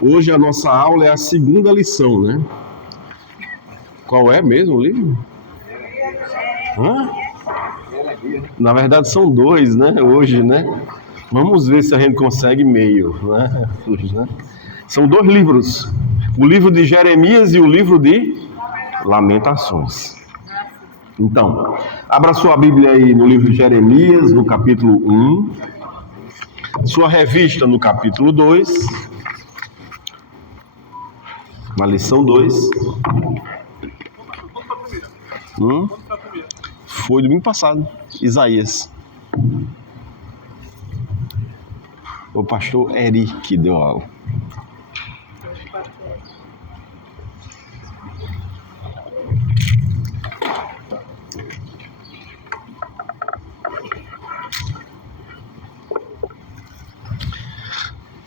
Hoje a nossa aula é a segunda lição, né? Qual é mesmo o livro? Hã? Na verdade são dois, né? Hoje, né? Vamos ver se a gente consegue meio, né? São dois livros. O livro de Jeremias e o livro de Lamentações. Então, abra sua Bíblia aí no livro de Jeremias, no capítulo 1. Sua revista no capítulo 2. Na lição 2. Foi domingo passado, Isaías. O pastor Eri que deu aula.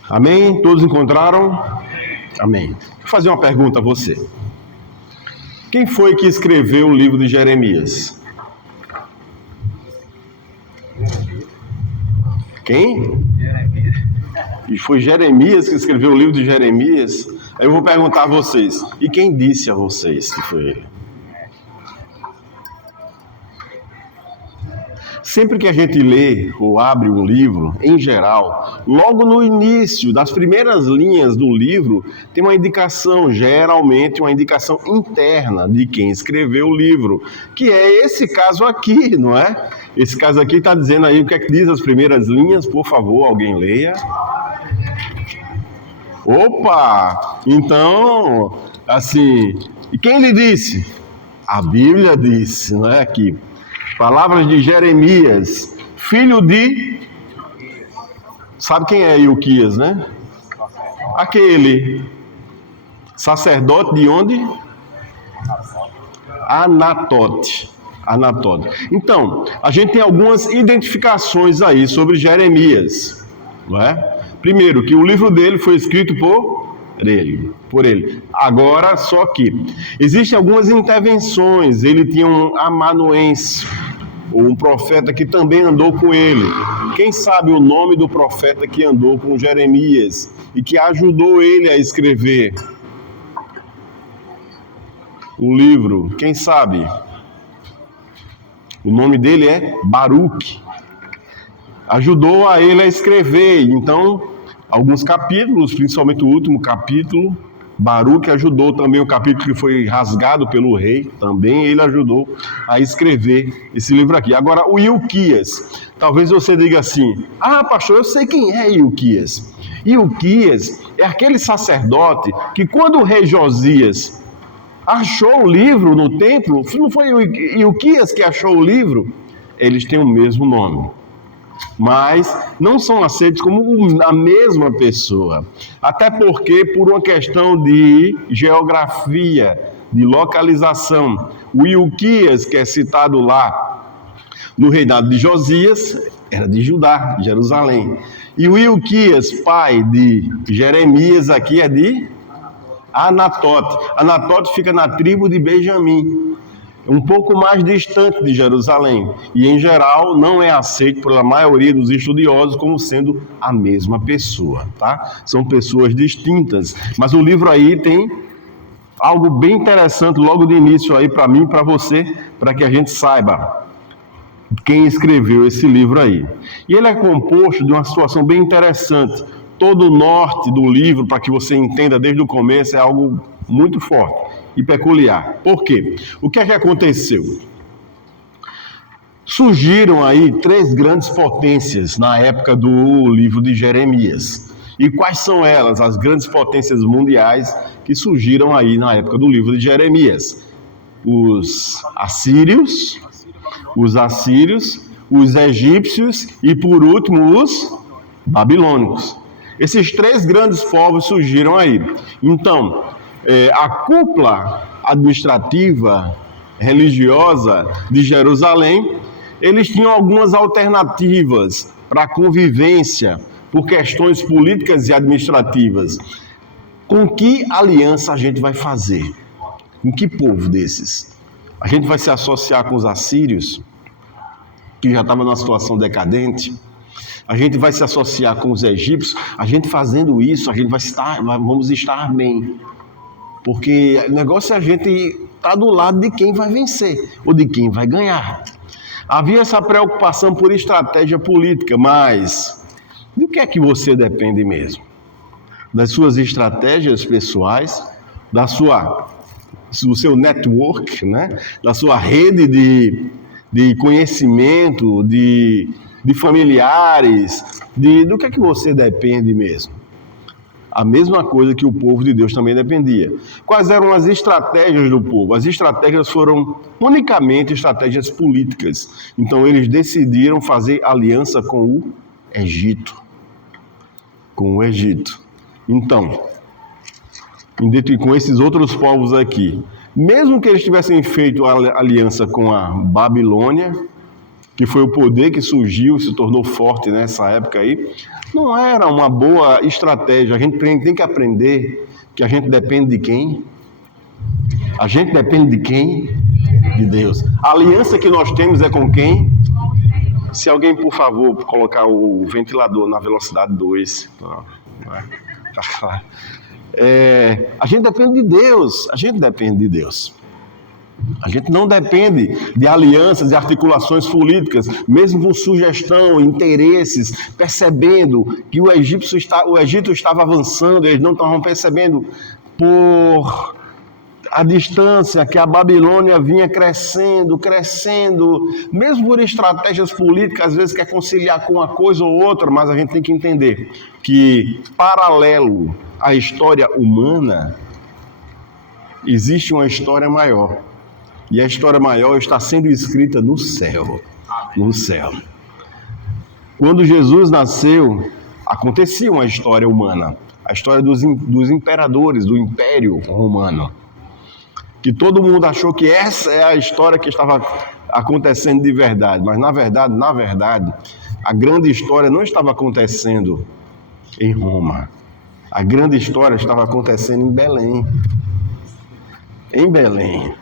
Amém? Todos encontraram? Amém. Vou fazer uma pergunta a você. Quem foi que escreveu o livro de Jeremias? Quem? Jeremias. E foi Jeremias que escreveu o livro de Jeremias? Aí eu vou perguntar a vocês. E quem disse a vocês que foi ele? Sempre que a gente lê ou abre um livro, em geral, logo no início, das primeiras linhas do livro, tem uma indicação, geralmente uma indicação interna de quem escreveu o livro, que é esse caso aqui, não é? Esse caso aqui está dizendo aí o que é que diz as primeiras linhas, por favor, alguém leia. Opa! Então, assim, e quem lhe disse? A Bíblia disse, não é aqui. Palavras de Jeremias, filho de... Sabe quem é Ilquias, né? Aquele sacerdote de onde? Anatote. Então, a gente tem algumas identificações aí sobre Jeremias, não é? Primeiro, que o livro dele foi escrito por ele. Agora, só que existem algumas intervenções. Ele tinha um amanuense, um profeta que também andou com ele. Quem sabe o nome do profeta que andou com Jeremias e que ajudou ele a escrever o livro? Quem sabe? O nome dele é Baruque. Ajudou a ele a escrever. Então, alguns capítulos, principalmente o último capítulo, Baruque ajudou também o capítulo que foi rasgado pelo rei, também ele ajudou a escrever esse livro aqui. Agora, o Ilquias, talvez você diga assim, pastor, eu sei quem é Ilquias. Ilquias é aquele sacerdote que quando o rei Josias achou o livro no templo, não foi o Ilquias que achou o livro? Eles têm o mesmo nome, mas não são aceitos como a mesma pessoa. Até porque, por uma questão de geografia, de localização, o Ilquias, que é citado lá no reinado de Josias, era de Judá, de Jerusalém. E o Ilquias, pai de Jeremias, aqui é de Anatote. Anatote fica na tribo de Benjamim, um pouco mais distante de Jerusalém, e em geral não é aceito pela maioria dos estudiosos como sendo a mesma pessoa, tá? São pessoas distintas, mas o livro aí tem algo bem interessante logo de início aí para mim e para você, para que a gente saiba quem escreveu esse livro aí. E ele é composto de uma situação bem interessante. Todo o norte do livro, para que você entenda desde o começo, é algo muito forte e peculiar. Por quê? O que é que aconteceu? Surgiram aí 3 grandes potências na época do livro de Jeremias. E quais são elas, as grandes potências mundiais que surgiram aí na época do livro de Jeremias? Os assírios, os egípcios e, por último, os babilônicos. Esses 3 grandes povos surgiram aí. Então, a cúpula administrativa, religiosa de Jerusalém, eles tinham algumas alternativas para a convivência por questões políticas e administrativas. Com que aliança a gente vai fazer? Com que povo desses? A gente vai se associar com os assírios, que já estavam numa situação decadente? a gente vai se associar com os egípcios, a gente fazendo isso, a gente vamos estar bem. Porque o negócio é a gente estar do lado de quem vai vencer, ou de quem vai ganhar. Havia essa preocupação por estratégia política, mas do que é que você depende mesmo? Das suas estratégias pessoais, do seu network, né? Da sua rede de conhecimento, de familiares, do que é que você depende mesmo? A mesma coisa que o povo de Deus também dependia. Quais eram as estratégias do povo? As estratégias foram unicamente estratégias políticas. Então eles decidiram fazer aliança com o Egito. Então, com esses outros povos aqui, mesmo que eles tivessem feito a aliança com a Babilônia, que foi o poder que surgiu e se tornou forte nessa época aí, não era uma boa estratégia. A gente tem que aprender que a gente depende de quem? A gente depende de quem? De Deus. A aliança que nós temos é com quem? Se alguém, por favor, colocar o ventilador na velocidade 2. Tá claro. A gente depende de Deus. A gente não depende de alianças e articulações políticas, mesmo com sugestão, interesses, percebendo que o Egito estava avançando, eles não estavam percebendo por a distância que a Babilônia vinha crescendo, mesmo por estratégias políticas, às vezes quer conciliar com uma coisa ou outra, mas a gente tem que entender que, paralelo à história humana, existe uma história maior. E a história maior está sendo escrita no céu. Quando Jesus nasceu, acontecia uma história humana. A história dos imperadores, do Império Romano. Que todo mundo achou que essa é a história que estava acontecendo de verdade. Mas, na verdade, a grande história não estava acontecendo em Roma. A grande história estava acontecendo em Belém.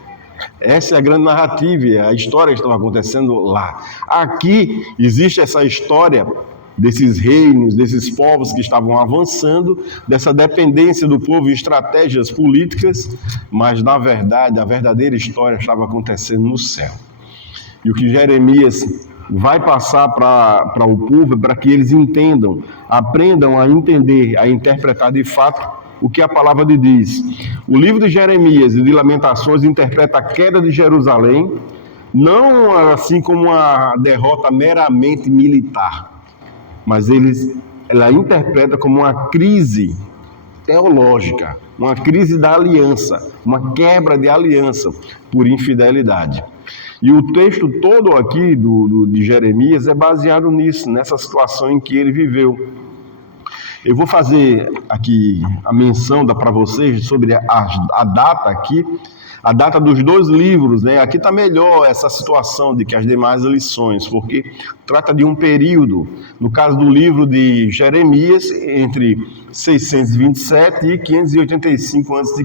Essa é a grande narrativa, a história que estava acontecendo lá. Aqui existe essa história desses reinos, desses povos que estavam avançando, dessa dependência do povo e estratégias políticas, mas, na verdade, a verdadeira história estava acontecendo no céu. E o que Jeremias vai passar para o povo é para que eles entendam, aprendam a entender, a interpretar de fato o que a palavra diz. O livro de Jeremias e de Lamentações interpreta a queda de Jerusalém, não assim como uma derrota meramente militar, mas ela interpreta como uma crise teológica, uma crise da aliança, uma quebra de aliança por infidelidade. E o texto todo aqui de Jeremias é baseado nisso, nessa situação em que ele viveu. Eu vou fazer aqui a menção para vocês sobre a data aqui, a data dos dois livros, né? Aqui está melhor essa situação do que as demais lições, porque trata de um período, no caso do livro de Jeremias, entre 627 e 585 a.C.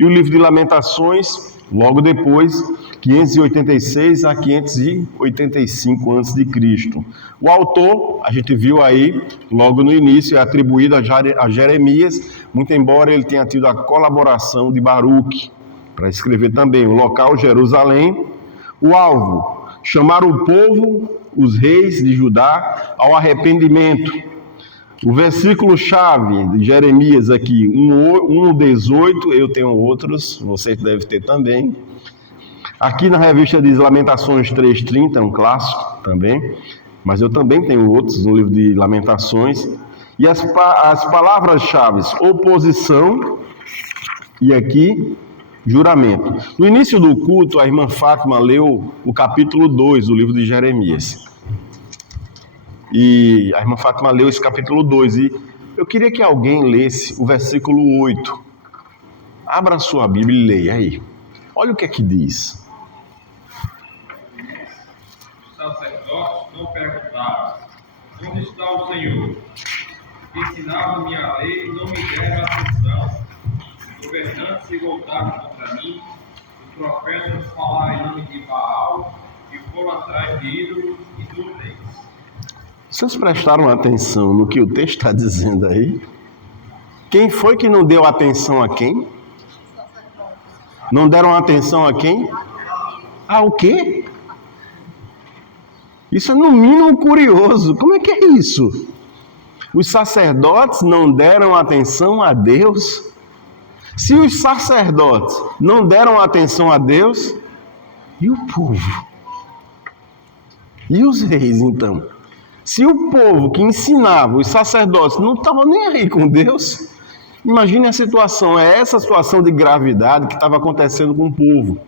E o livro de Lamentações, logo depois, 586 a 585 a.C. O autor, a gente viu aí, logo no início, é atribuído a Jeremias, muito embora ele tenha tido a colaboração de Baruque, para escrever também o local, Jerusalém. O alvo, chamar o povo, os reis de Judá, ao arrependimento. O versículo-chave de Jeremias aqui, 1:18, eu tenho outros, vocês devem ter também. Aqui na revista diz Lamentações 3:30, é um clássico também, mas eu também tenho outros no livro de Lamentações. E as palavras-chave, oposição, e aqui, juramento. No início do culto, a irmã Fátima leu o capítulo 2 do livro de Jeremias. E a irmã Fátima leu esse capítulo 2, e eu queria que alguém lesse o versículo 8. Abra a sua Bíblia e leia aí. Olha o que é que diz. Os sacerdotes não perguntaram: onde está o Senhor? Ensinavam-me a lei e não me deram atenção. Os governantes se voltaram contra mim, os profetas falaram em nome de Baal e foram atrás de ídolos e dos reis. Vocês prestaram atenção no que o texto está dizendo aí? Quem foi que não deu atenção a quem? Não deram atenção a quem? O quê? Isso é no mínimo curioso. Como é que é isso? Os sacerdotes não deram atenção a Deus? Se os sacerdotes não deram atenção a Deus, e o povo? E os reis, então? Se o povo que ensinava, os sacerdotes, não estavam nem aí com Deus, imagine a situação, é essa situação de gravidade que estava acontecendo com o povo.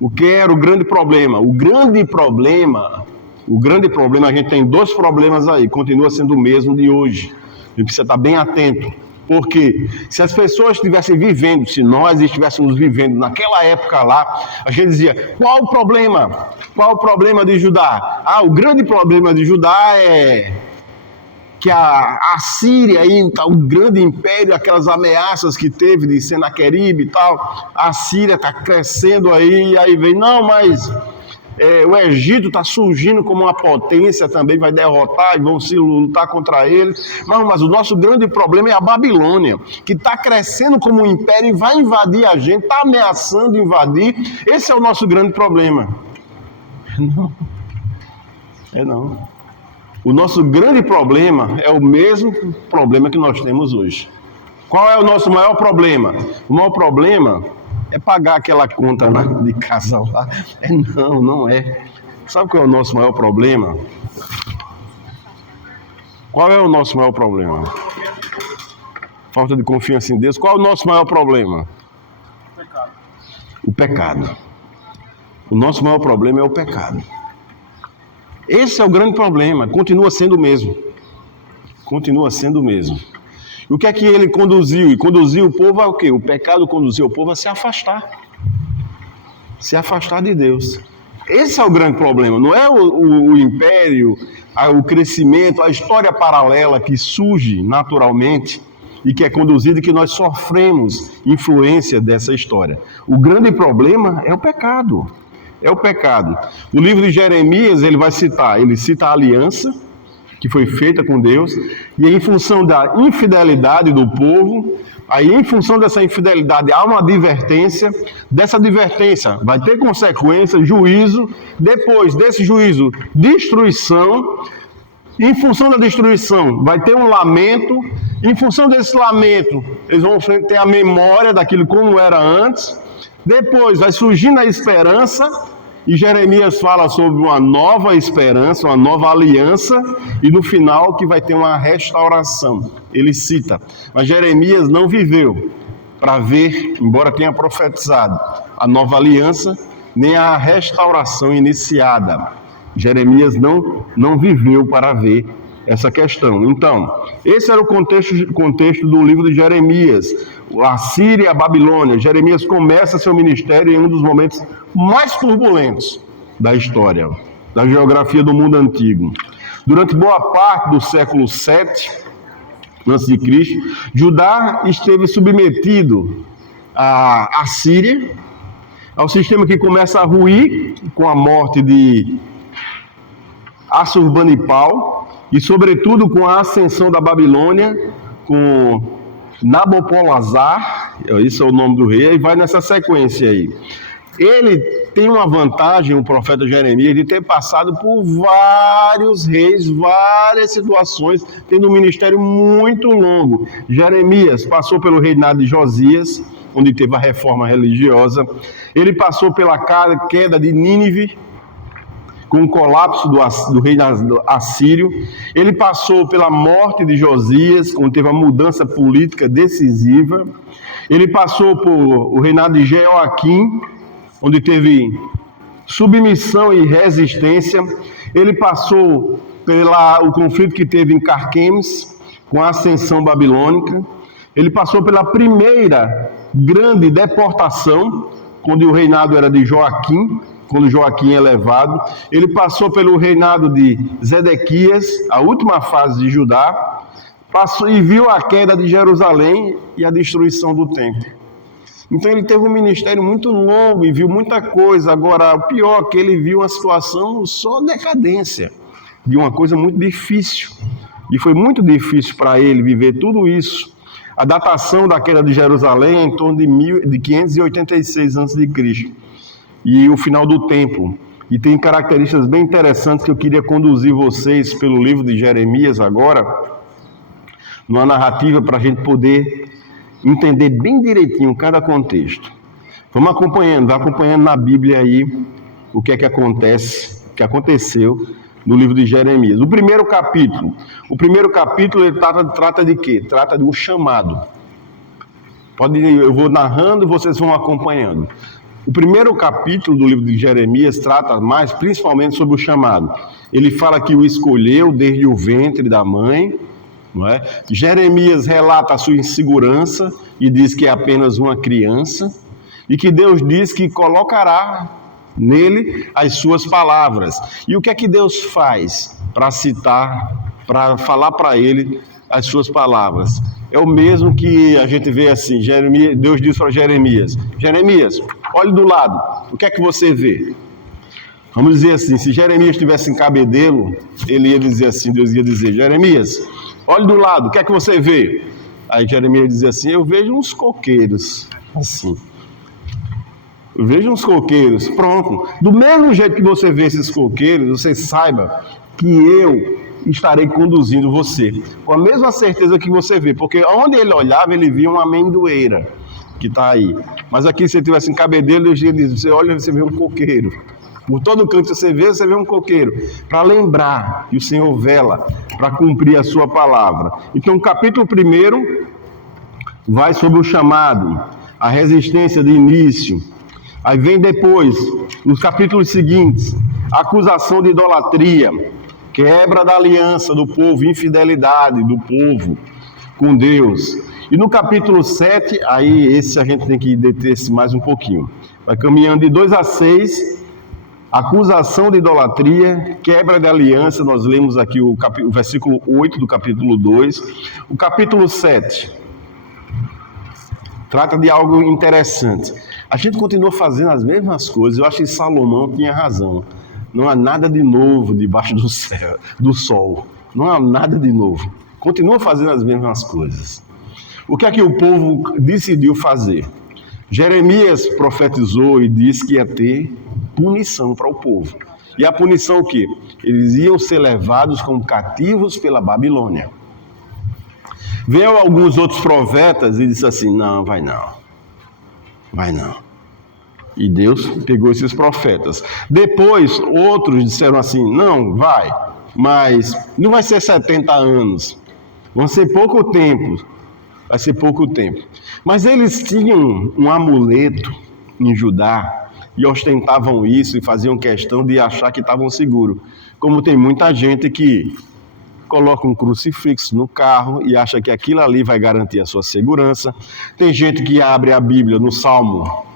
O que era o grande problema? O grande problema, a gente tem dois problemas aí, continua sendo o mesmo de hoje. A gente precisa estar bem atento. Porque se as pessoas estivessem vivendo, se nós estivéssemos vivendo naquela época lá, a gente dizia, qual o problema? Qual o problema de Judá? O grande problema de Judá é que a Síria, aí, o grande império, aquelas ameaças que teve de Senaqueribe e tal, a Síria está crescendo aí, e aí vem, não, mas o Egito está surgindo como uma potência também, vai derrotar e vão se lutar contra eles. Não, mas o nosso grande problema é a Babilônia, que está crescendo como um império e vai invadir a gente, está ameaçando invadir. Esse é o nosso grande problema. Não. O nosso grande problema é o mesmo problema que nós temos hoje. Qual é o nosso maior problema? O maior problema é pagar aquela conta de casa lá. Não é. Sabe qual é o nosso maior problema? Qual é o nosso maior problema? Falta de confiança em Deus. Qual é o nosso maior problema? O pecado. O nosso maior problema é o pecado. Esse é o grande problema. Continua sendo o mesmo. Continua sendo o mesmo. E o que é que ele conduziu? E conduziu o povo a o quê? O pecado conduziu o povo a se afastar. Se afastar de Deus. Esse é o grande problema. Não é o império, o crescimento, a história paralela que surge naturalmente e que é conduzida e que nós sofremos influência dessa história. O grande problema é o pecado. É o pecado. O livro de Jeremias, ele cita a aliança que foi feita com Deus, e em função da infidelidade do povo, aí em função dessa infidelidade há uma advertência, dessa advertência vai ter consequência, juízo, depois desse juízo, destruição, em função da destruição vai ter um lamento, em função desse lamento eles vão ter a memória daquilo como era antes, depois vai surgindo a esperança, e Jeremias fala sobre uma nova esperança, uma nova aliança, e no final que vai ter uma restauração. Ele cita, mas Jeremias não viveu para ver, embora tenha profetizado, a nova aliança, nem a restauração iniciada. Jeremias não viveu para ver essa questão. Então, esse era o contexto do livro de Jeremias. A Síria e a Babilônia. Jeremias começa seu ministério em um dos momentos mais turbulentos da história, da geografia do mundo antigo. Durante boa parte do século 7 a.C., Judá esteve submetido à Síria, ao sistema que começa a ruir com a morte de Assurbanipal e, sobretudo, com a ascensão da Babilônia, com Nabopolassar, esse é o nome do rei, e vai nessa sequência aí. Ele tem uma vantagem, o profeta Jeremias, de ter passado por vários reis, várias situações, tendo um ministério muito longo. Jeremias passou pelo reinado de Josias, onde teve a reforma religiosa. Ele passou pela queda de Nínive, com o colapso do reino assírio. Ele passou pela morte de Josias, onde teve uma mudança política decisiva. Ele passou por o reinado de Jeoaquim, onde teve submissão e resistência. Ele passou pelo conflito que teve em Carquemes, com a ascensão babilônica. Ele passou pela primeira grande deportação, quando o reinado era de Joaquim, quando Joaquim é levado. Ele passou pelo reinado de Zedequias, a última fase de Judá, e viu a queda de Jerusalém e a destruição do templo. Então ele teve um ministério muito longo e viu muita coisa. Agora, o pior é que ele viu uma situação só decadência. de uma coisa muito difícil. E foi muito difícil para ele viver tudo isso. A datação da queda de Jerusalém é em torno de 586 a.C. E o final do templo. E tem características bem interessantes que eu queria conduzir vocês pelo livro de Jeremias agora, numa narrativa para a gente poder entender bem direitinho cada contexto. Vamos acompanhando, vai acompanhando na Bíblia aí o que é que acontece, o que aconteceu no livro de Jeremias. O primeiro capítulo ele trata de quê? Trata de um chamado. Eu vou narrando e vocês vão acompanhando. O primeiro capítulo do livro de Jeremias trata mais principalmente sobre o chamado. Ele fala que o escolheu desde o ventre da mãe, não é? Jeremias relata a sua insegurança e diz que é apenas uma criança e que Deus diz que colocará nele as suas palavras. E o que é que Deus faz para citar, para falar para ele as suas palavras? É o mesmo que a gente vê assim, Deus diz para Jeremias, olhe do lado, o que é que você vê? Vamos dizer assim, se Jeremias tivesse em cabedelo, ele ia dizer assim, Deus ia dizer, Jeremias, olhe do lado, o que é que você vê? Aí Jeremias dizia assim, eu vejo uns coqueiros, assim. Eu vejo uns coqueiros, pronto. Do mesmo jeito que você vê esses coqueiros, você saiba que eu estarei conduzindo você. Com a mesma certeza que você vê, porque onde ele olhava, ele via uma amendoeira que está aí. Mas aqui, se ele tivesse em cabedelo, Deus diz, você olha, você vê um coqueiro. Por todo canto que você vê um coqueiro. Para lembrar que o Senhor vela para cumprir a sua palavra. Então, o capítulo 1 vai sobre o chamado, a resistência de início. Aí vem depois, nos capítulos seguintes, a acusação de idolatria, quebra da aliança do povo, infidelidade do povo com Deus. E no capítulo 7, aí esse a gente tem que deter-se mais um pouquinho. Vai caminhando de 2 a 6, acusação de idolatria, quebra de aliança, nós lemos aqui o versículo 8 do capítulo 2. O capítulo 7 trata de algo interessante. A gente continua fazendo as mesmas coisas. Eu acho que Salomão tinha razão. Não há nada de novo debaixo do céu, do sol. Não há nada de novo. Continua fazendo as mesmas coisas. O que é que o povo decidiu fazer? Jeremias profetizou e disse que ia ter punição para o povo. E a punição o quê? Eles iam ser levados como cativos pela Babilônia. Veio alguns outros profetas e disse assim, não, vai não. Vai não. E Deus pegou esses profetas. Depois, outros disseram assim, não, vai, mas não vai ser 70 anos. Vão ser pouco tempo. Vai ser pouco tempo. Mas eles tinham um amuleto em Judá e ostentavam isso e faziam questão de achar que estavam seguros. Como tem muita gente que coloca um crucifixo no carro e acha que aquilo ali vai garantir a sua segurança. Tem gente que abre a Bíblia no Salmo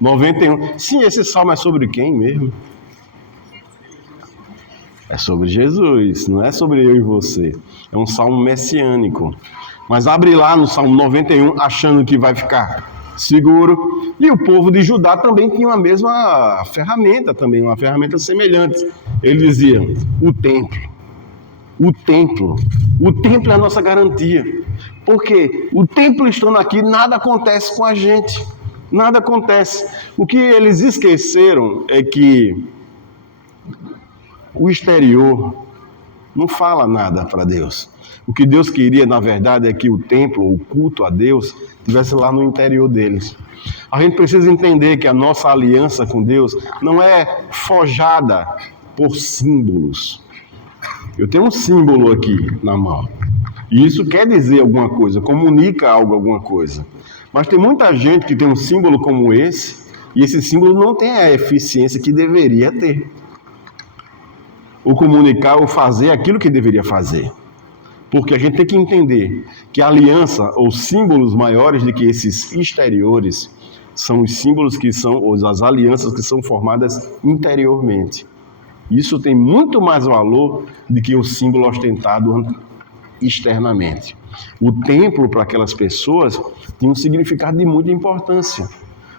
91. Sim, esse salmo é sobre quem mesmo? É sobre Jesus, não é sobre eu e você. É um salmo messiânico. Mas abre lá no Salmo 91 achando que vai ficar seguro. E o povo de Judá também tinha a mesma ferramenta, também uma ferramenta semelhante. Eles diziam, o templo é a nossa garantia. Porque o templo estando aqui, nada acontece com a gente. Nada acontece. O que eles esqueceram é que o exterior não fala nada para Deus. O que Deus queria, na verdade, é que o templo, o culto a Deus, estivesse lá no interior deles. A gente precisa entender que a nossa aliança com Deus não é forjada por símbolos. Eu tenho um símbolo aqui na mão. E isso quer dizer alguma coisa, comunica algo, alguma coisa. Mas tem muita gente que tem um símbolo como esse, e esse símbolo não tem a eficiência que deveria ter. O comunicar, ou fazer aquilo que deveria fazer. Porque a gente tem que entender que a aliança, ou símbolos maiores do que esses exteriores, são os símbolos que são, ou as alianças que são formadas interiormente. Isso tem muito mais valor do que o símbolo ostentado externamente. O templo, para aquelas pessoas, tinha um significado de muita importância.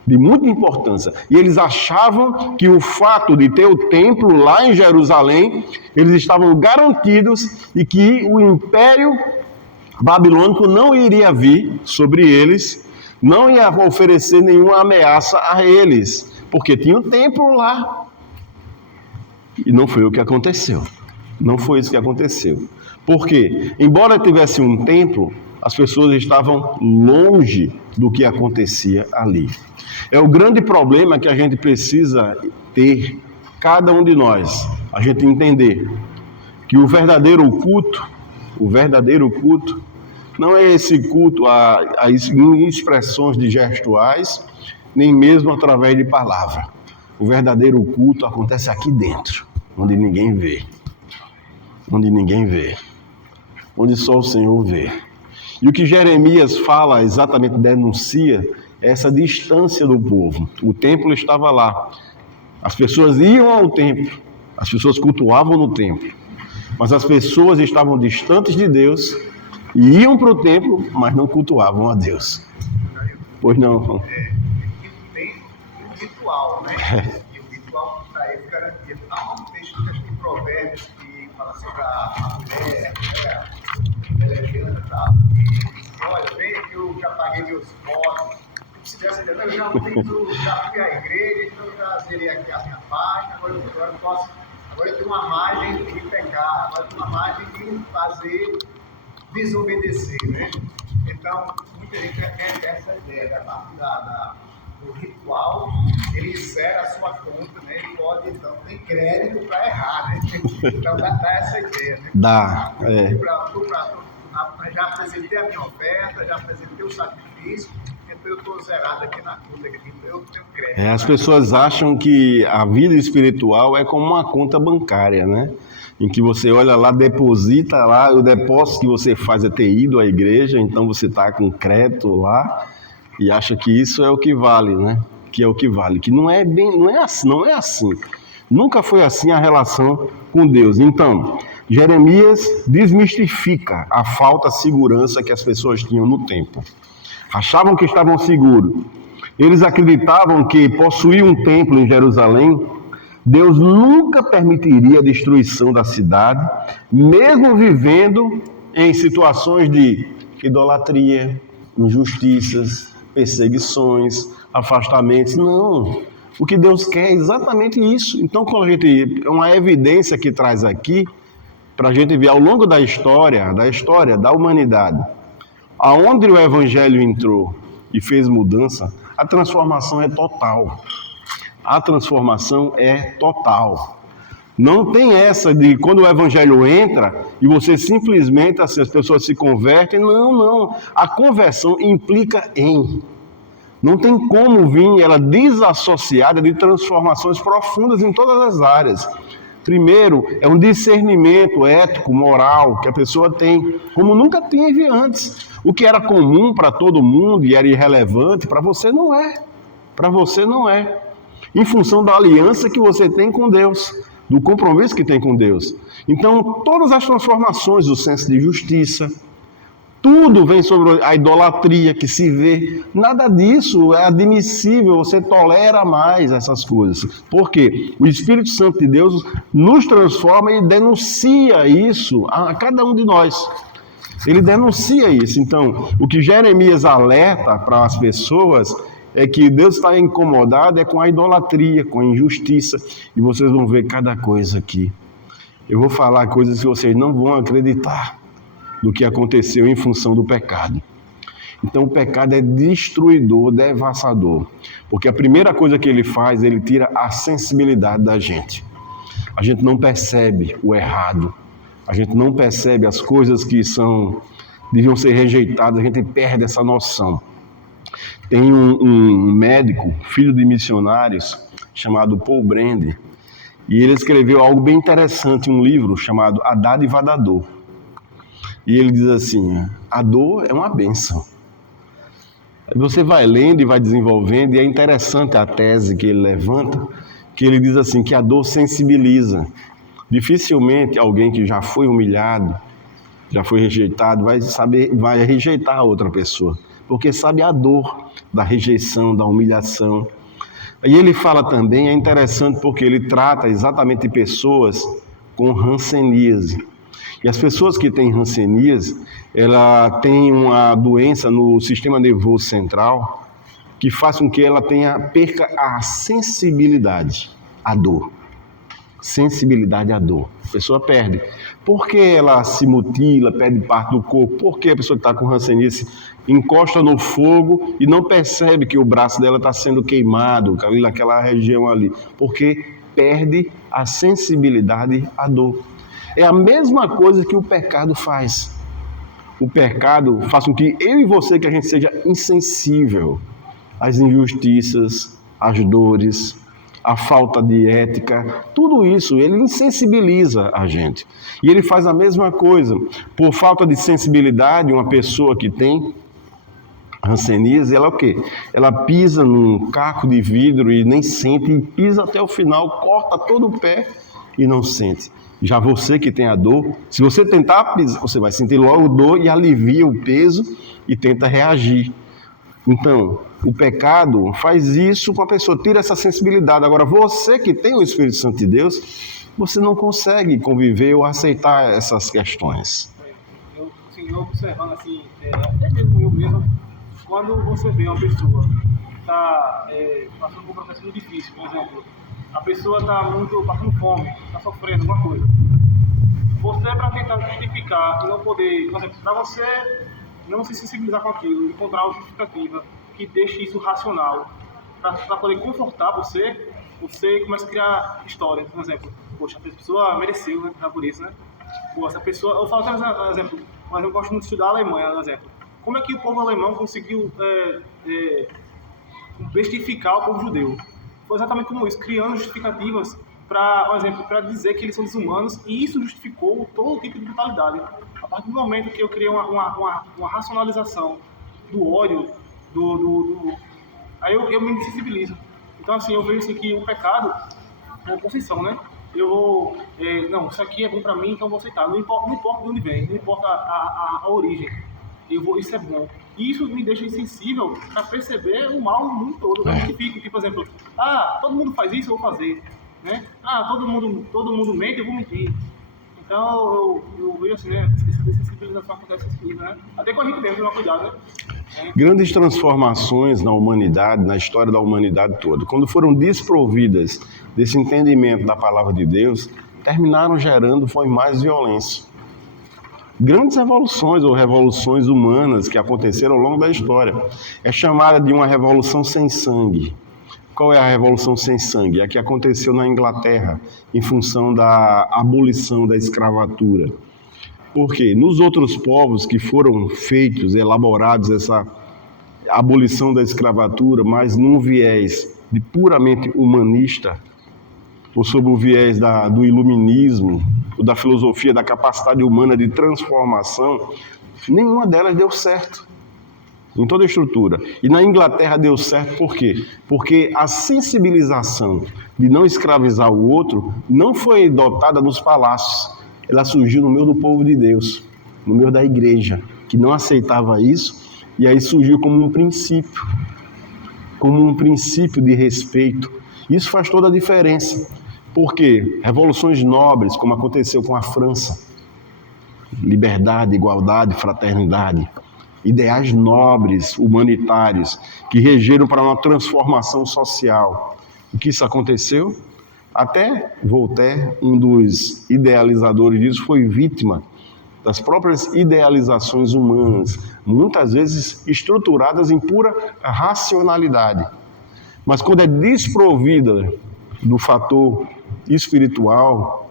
de muita importância. E eles achavam que o fato de ter o templo lá em Jerusalém, eles estavam garantidos e que o império babilônico não iria vir sobre eles, não ia oferecer nenhuma ameaça a eles, porque tinha um templo lá. E não foi o que aconteceu. Não foi isso que aconteceu. Porque, embora tivesse um templo, as pessoas estavam longe do que acontecia ali. É o grande problema que a gente precisa ter, cada um de nós, a gente entender que o verdadeiro culto não é esse culto a expressões de gestuais, nem mesmo através de palavra. O verdadeiro culto acontece aqui dentro, onde ninguém vê. Onde só o Senhor vê. E o que Jeremias fala, exatamente denuncia, é essa distância do povo. O templo estava lá. As pessoas iam ao templo, as pessoas cultuavam no templo. Mas as pessoas estavam distantes de Deus e iam para o templo, mas não cultuavam a Deus. Pois não. Tem um ritual, né? E o ritual para ele garantia. Há um texto em Provérbios que fala sobre a mulher, ela é grande e tal. Olha, vem que eu já paguei meus votos. Se tivesse eu já fui à igreja, então eu já zerei aqui a minha página, agora eu tenho uma margem de pecar, agora eu tenho uma margem de fazer desobedecer, né? Então, muita gente quer essa ideia, a partir do ritual, ele zera a sua conta, né? Ele pode, então, ter crédito para errar, né? Então, dá essa ideia, né? Dá, Já apresentei a minha oferta, já apresentei o sacrifício, então eu estou zerado aqui na conta, eu tenho crédito. As pessoas acham que a vida espiritual é como uma conta bancária, né? Em que você olha lá, deposita lá, o depósito que você faz é ter ido à igreja, então você está com crédito lá e acha que isso é o que vale, né? Que é o que vale, que não é assim. Nunca foi assim a relação com Deus. Então, Jeremias desmistifica a falta de segurança que as pessoas tinham no templo. Achavam que estavam seguros. Eles acreditavam que possuir um templo em Jerusalém, Deus nunca permitiria a destruição da cidade, mesmo vivendo em situações de idolatria, injustiças, perseguições, afastamentos. Não. O que Deus quer é exatamente isso. Então, quando a gente, uma evidência que traz aqui, para a gente ver ao longo da história da humanidade, aonde o Evangelho entrou e fez mudança, a transformação é total. Não tem essa de quando o Evangelho entra e você simplesmente, assim, as pessoas se convertem. Não. A conversão implica em. Não tem como vir ela desassociada de transformações profundas em todas as áreas. Primeiro, é um discernimento ético, moral, que a pessoa tem, como nunca teve antes. O que era comum para todo mundo e era irrelevante, para você não é. Em função da aliança que você tem com Deus, do compromisso que tem com Deus. Então, todas as transformações do senso de justiça, tudo vem sobre a idolatria que se vê. Nada disso é admissível, você tolera mais essas coisas. Porque o Espírito Santo de Deus nos transforma e denuncia isso a cada um de nós. Ele denuncia isso. Então, o que Jeremias alerta para as pessoas é que Deus está incomodado com a idolatria, com a injustiça. E vocês vão ver cada coisa aqui. Eu vou falar coisas que vocês não vão acreditar do que aconteceu em função do pecado. Então o pecado é destruidor, devastador. Porque a primeira coisa que ele faz, ele tira a sensibilidade da gente. A gente não percebe o errado. A gente não percebe as coisas que deviam ser rejeitadas. A gente perde essa noção. Tem um médico, filho de missionários, chamado Paul Brand. E ele escreveu algo bem interessante, um livro chamado A Dádiva da Dor. E ele diz assim, a dor é uma bênção. Você vai lendo e vai desenvolvendo, e é interessante a tese que ele levanta, que ele diz assim, que a dor sensibiliza. Dificilmente alguém que já foi humilhado, já foi rejeitado, vai rejeitar a outra pessoa. porque sabe a dor da rejeição, da humilhação. E ele fala também, é interessante porque ele trata exatamente de pessoas com hanseníase. E as pessoas que têm hanseníase, ela tem uma doença no sistema nervoso central que faz com que ela perca a sensibilidade à dor. Sensibilidade à dor. A pessoa perde. Por que ela se mutila, perde parte do corpo? Por que a pessoa que está com hanseníase encosta no fogo e não percebe que o braço dela está sendo queimado, naquela região ali? Porque perde a sensibilidade à dor. É a mesma coisa que o pecado faz. O pecado faz com que eu e você, que a gente seja insensível às injustiças, às dores, à falta de ética, tudo isso, ele insensibiliza a gente. E ele faz a mesma coisa. Por falta de sensibilidade, uma pessoa que tem hanseníase, ela é o quê? Ela pisa num caco de vidro e nem sente, e pisa até o final, corta todo o pé e não sente. Já você que tem a dor, se você tentar pisar, você vai sentir logo dor e alivia o peso e tenta reagir. Então, o pecado faz isso com a pessoa, tira essa sensibilidade. Agora, você que tem o Espírito Santo de Deus, você não consegue conviver ou aceitar essas questões. Eu observando assim, até mesmo eu mesmo, quando você vê uma pessoa que está passando por um processo muito difícil, por exemplo, a pessoa está passando fome, está sofrendo alguma coisa. Você, para tentar justificar e não poder, por exemplo, para você não se sensibilizar com aquilo, encontrar uma justificativa que deixe isso racional, para poder confortar você começa a criar histórias. Por exemplo, poxa, a pessoa mereceu, né, por isso, né? Pô, essa pessoa, eu falo até um exemplo, mas eu gosto muito de estudar a Alemanha, por exemplo. Como é que o povo alemão conseguiu bestificar o povo judeu? Foi exatamente como isso, criando justificativas para dizer que eles são desumanos, e isso justificou todo tipo de brutalidade. A partir do momento que eu criei uma racionalização do ódio, aí eu me sensibilizo. Então, assim, eu vejo assim, que o pecado é uma confissão, né? Eu vou, não, isso aqui é bom para mim, então vou aceitar. Não importa de onde vem, não importa a origem. Isso é bom. E isso me deixa insensível para perceber o mal no mundo todo. Eu justifico, tipo, por exemplo, todo mundo faz isso, eu vou fazer. Né? Todo mundo mente, eu vou mentir. Então, eu vejo assim, né? Essa sensibilização acontece nesse nível, né? Até com a gente mesmo, tomar cuidado, né? Grandes transformações na humanidade, na história da humanidade toda, quando foram desprovidas desse entendimento da palavra de Deus, terminaram gerando foi mais violência. Grandes revoluções ou revoluções humanas que aconteceram ao longo da história. É chamada de uma revolução sem sangue. Qual é a revolução sem sangue? É a que aconteceu na Inglaterra, em função da abolição da escravatura. Porque nos outros povos que foram feitos, elaborados essa abolição da escravatura, mas num viés de puramente humanista, ou sob o viés do iluminismo, ou da filosofia da capacidade humana de transformação, nenhuma delas deu certo. Em toda a estrutura. E na Inglaterra deu certo por quê? Porque a sensibilização de não escravizar o outro não foi dotada nos palácios. Ela surgiu no meio do povo de Deus, no meio da igreja, que não aceitava isso, e aí surgiu como um princípio de respeito. Isso faz toda a diferença. Por quê? Revoluções nobres, como aconteceu com a França. Liberdade, igualdade, fraternidade. Ideais nobres, humanitários, que regeram para uma transformação social. O que isso aconteceu? Até Voltaire, um dos idealizadores disso, foi vítima das próprias idealizações humanas, muitas vezes estruturadas em pura racionalidade. Mas quando é desprovida do fator espiritual,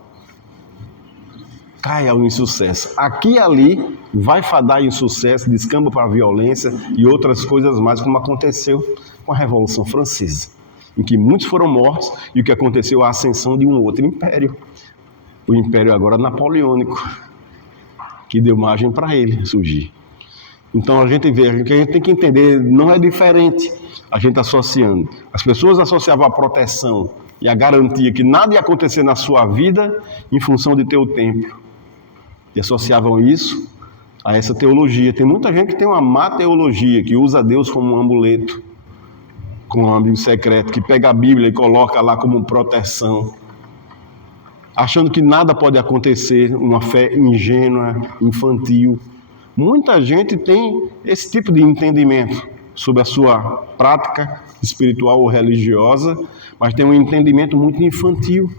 cai ao insucesso. Aqui e ali vai fadar em sucesso, descamba para a violência e outras coisas mais, como aconteceu com a Revolução Francesa, em que muitos foram mortos e o que aconteceu? A ascensão de um outro império, o império agora napoleônico, que deu margem para ele surgir. Então a gente vê, o que a gente tem que entender, não é diferente a gente associando. As pessoas associavam a proteção e a garantia que nada ia acontecer na sua vida em função de ter o templo. E associavam isso a essa teologia. Tem muita gente que tem uma má teologia, que usa Deus como um amuleto, como um amigo secreto, que pega a Bíblia e coloca lá como proteção, achando que nada pode acontecer, uma fé ingênua, infantil. Muita gente tem esse tipo de entendimento sobre a sua prática espiritual ou religiosa, mas tem um entendimento muito infantil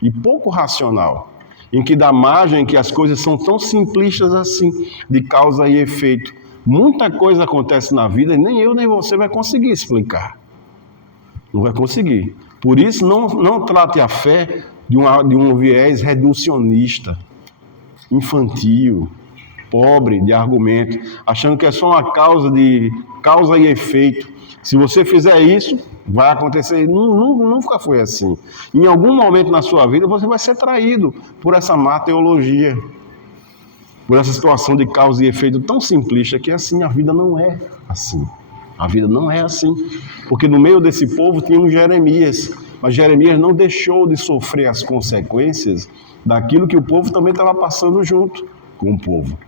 e pouco racional, em que dá margem que as coisas são tão simplistas assim, de causa e efeito. Muita coisa acontece na vida e nem eu nem você vai conseguir explicar. Não vai conseguir. Por isso, não trate a fé de um viés reducionista, infantil, pobre de argumento, achando que é só uma causa e efeito. Se você fizer isso, vai acontecer. Nunca foi assim. Em algum momento na sua vida, você vai ser traído por essa má teologia, por essa situação de causa e efeito tão simplista que assim, a vida não é assim. A vida não é assim. Porque no meio desse povo tinha um Jeremias, mas Jeremias não deixou de sofrer as consequências daquilo que o povo também estava passando junto com o povo.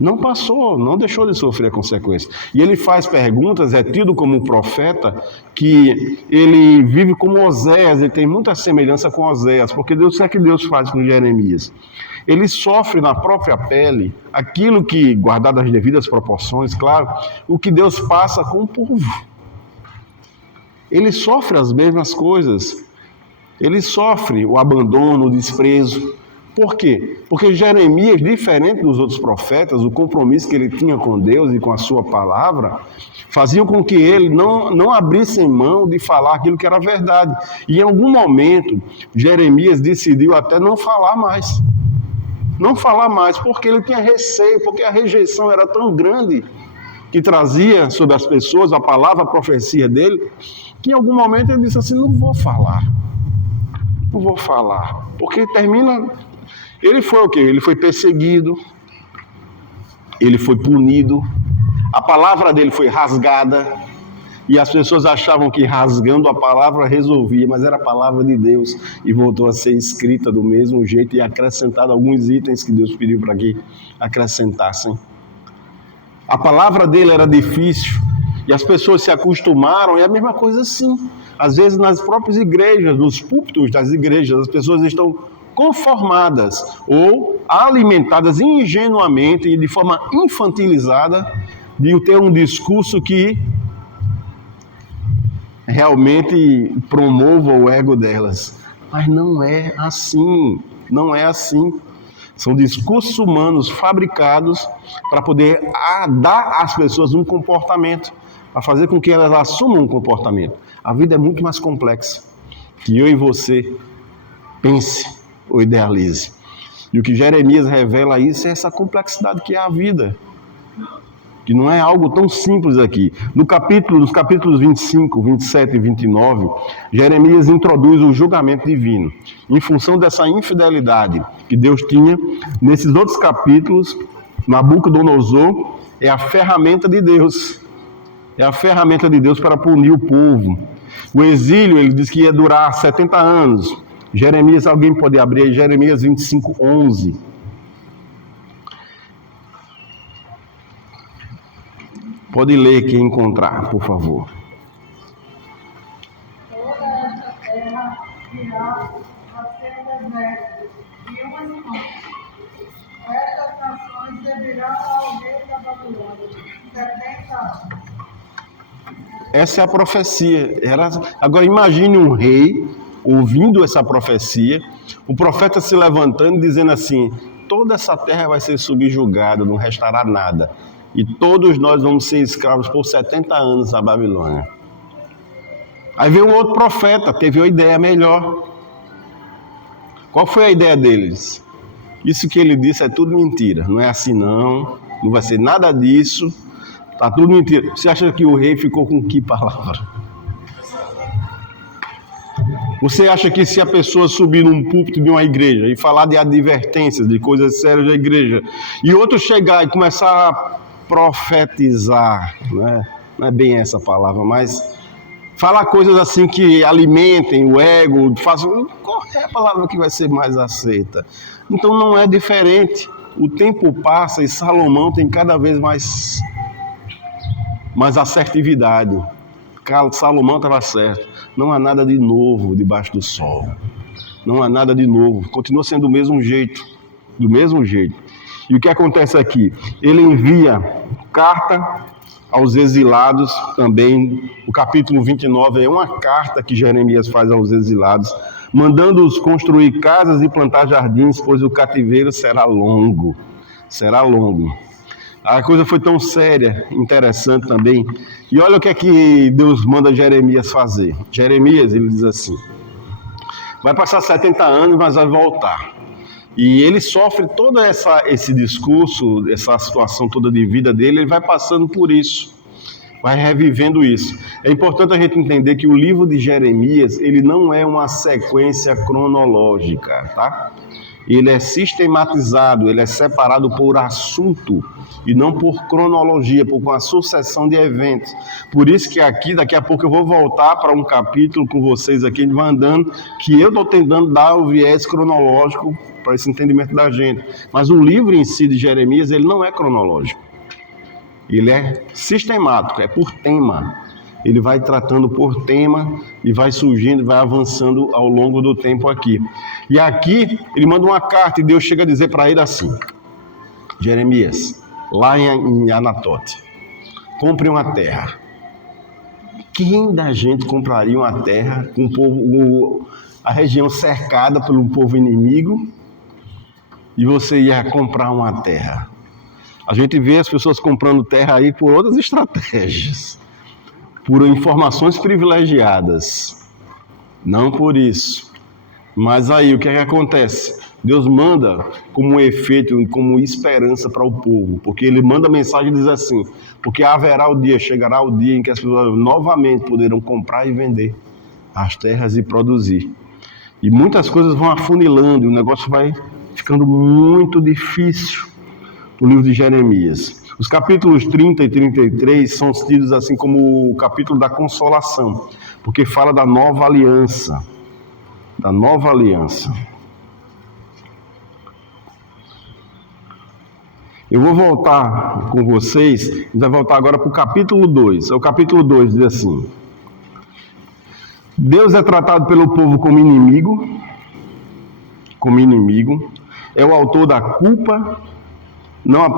Não passou, não deixou de sofrer a consequência. E ele faz perguntas, é tido como um profeta, que ele vive como Oséias, ele tem muita semelhança com Oséias, porque Deus, o que Deus faz com Jeremias? Ele sofre na própria pele aquilo que, guardado as devidas proporções, claro, o que Deus passa com o povo. Ele sofre as mesmas coisas. Ele sofre o abandono, o desprezo. Por quê? Porque Jeremias, diferente dos outros profetas, o compromisso que ele tinha com Deus e com a sua palavra, faziam com que ele não abrisse mão de falar aquilo que era verdade. E em algum momento, Jeremias decidiu até não falar mais. Não falar mais, porque ele tinha receio, porque a rejeição era tão grande que trazia sobre as pessoas a palavra, a profecia dele, que em algum momento ele disse assim, não vou falar, porque termina... Ele foi o quê? Ele foi perseguido, ele foi punido, a palavra dele foi rasgada, e as pessoas achavam que rasgando a palavra resolvia, mas era a palavra de Deus, e voltou a ser escrita do mesmo jeito, e acrescentado alguns itens que Deus pediu para que acrescentassem. A palavra dele era difícil, e as pessoas se acostumaram, e a mesma coisa assim. Às vezes nas próprias igrejas, nos púlpitos das igrejas, as pessoas estão conformadas ou alimentadas ingenuamente e de forma infantilizada de ter um discurso que realmente promova o ego delas. Mas não é assim, não é assim. São discursos humanos fabricados para poder dar às pessoas um comportamento, para fazer com que elas assumam um comportamento. A vida é muito mais complexa que eu e você pense ou idealize. E o que Jeremias revela isso é essa complexidade que é a vida, que não é algo tão simples aqui. Nos capítulos 25, 27 e 29, Jeremias introduz o julgamento divino. Em função dessa infidelidade que Deus tinha, nesses outros capítulos, Nabucodonosor é a ferramenta de Deus. É a ferramenta de Deus para punir o povo. O exílio, ele diz que ia durar 70 anos. Jeremias, alguém pode abrir aí, Jeremias 25, 11. Pode ler quem encontrar, por favor. Toda esta terra virá a ser deserta e uma mão. Estas nações servirão ao rei da Babilônia 70 anos. Essa é a profecia. Agora imagine um rei ouvindo essa profecia, o profeta se levantando e dizendo assim, toda essa terra vai ser subjugada, não restará nada. E todos nós vamos ser escravos por 70 anos na Babilônia. Aí veio um outro profeta, teve uma ideia melhor. Qual foi a ideia deles? Isso que ele disse é tudo mentira. Não é assim não vai ser nada disso. Está tudo mentira. Você acha que o rei ficou com que palavra? Você acha que se a pessoa subir num púlpito de uma igreja e falar de advertências, de coisas sérias da igreja, e outro chegar e começar a profetizar, né? Não é bem essa palavra, mas falar coisas assim que alimentem o ego, façam, qual é a palavra que vai ser mais aceita? Então não é diferente. o tempo passa e Salomão tem cada vez mais assertividade. Salomão estava certo. Não há nada de novo debaixo do sol. Não há nada de novo. Continua sendo do mesmo jeito. Do mesmo jeito. E o que acontece aqui? Ele envia carta aos exilados também. O capítulo 29 é uma carta que Jeremias faz aos exilados, mandando-os construir casas e plantar jardins, pois o cativeiro será longo. Será longo. A coisa foi tão séria, interessante também. E olha o que é que Deus manda Jeremias fazer. Jeremias, ele diz assim: vai passar 70 anos, mas vai voltar. E ele sofre todo esse discurso, essa situação toda de vida dele, ele vai passando por isso, vai revivendo isso. É importante a gente entender que o livro de Jeremias, ele não é uma sequência cronológica, tá? Ele é sistematizado, ele é separado por assunto e não por cronologia, por uma sucessão de eventos. Por isso que aqui, daqui a pouco eu vou voltar para um capítulo com vocês aqui, ele vai andando, que eu estou tentando dar o viés cronológico para esse entendimento da gente. Mas o livro em si de Jeremias, ele não é cronológico. Ele é sistemático, é por tema. Ele vai tratando por tema e vai surgindo, vai avançando ao longo do tempo aqui. E aqui ele manda uma carta e Deus chega a dizer para ele assim: Jeremias, lá em Anatote, compre uma terra. Quem da gente compraria uma terra com a região cercada por um povo inimigo e você ia comprar uma terra? A gente vê as pessoas comprando terra aí por outras estratégias, por informações privilegiadas, não por isso. Mas aí o que é que acontece? Deus manda como efeito, como esperança para o povo, porque ele manda a mensagem e diz assim: porque chegará o dia em que as pessoas novamente poderão comprar e vender as terras e produzir. E muitas coisas vão afunilando, e o negócio vai ficando muito difícil no livro de Jeremias. Os capítulos 30 e 33 são tidos assim como o capítulo da consolação, porque fala da nova aliança. Da nova aliança. Eu vou voltar com vocês, a gente vai voltar agora para o capítulo 2. O capítulo 2 diz assim: Deus é tratado pelo povo como inimigo, é o autor da culpa, não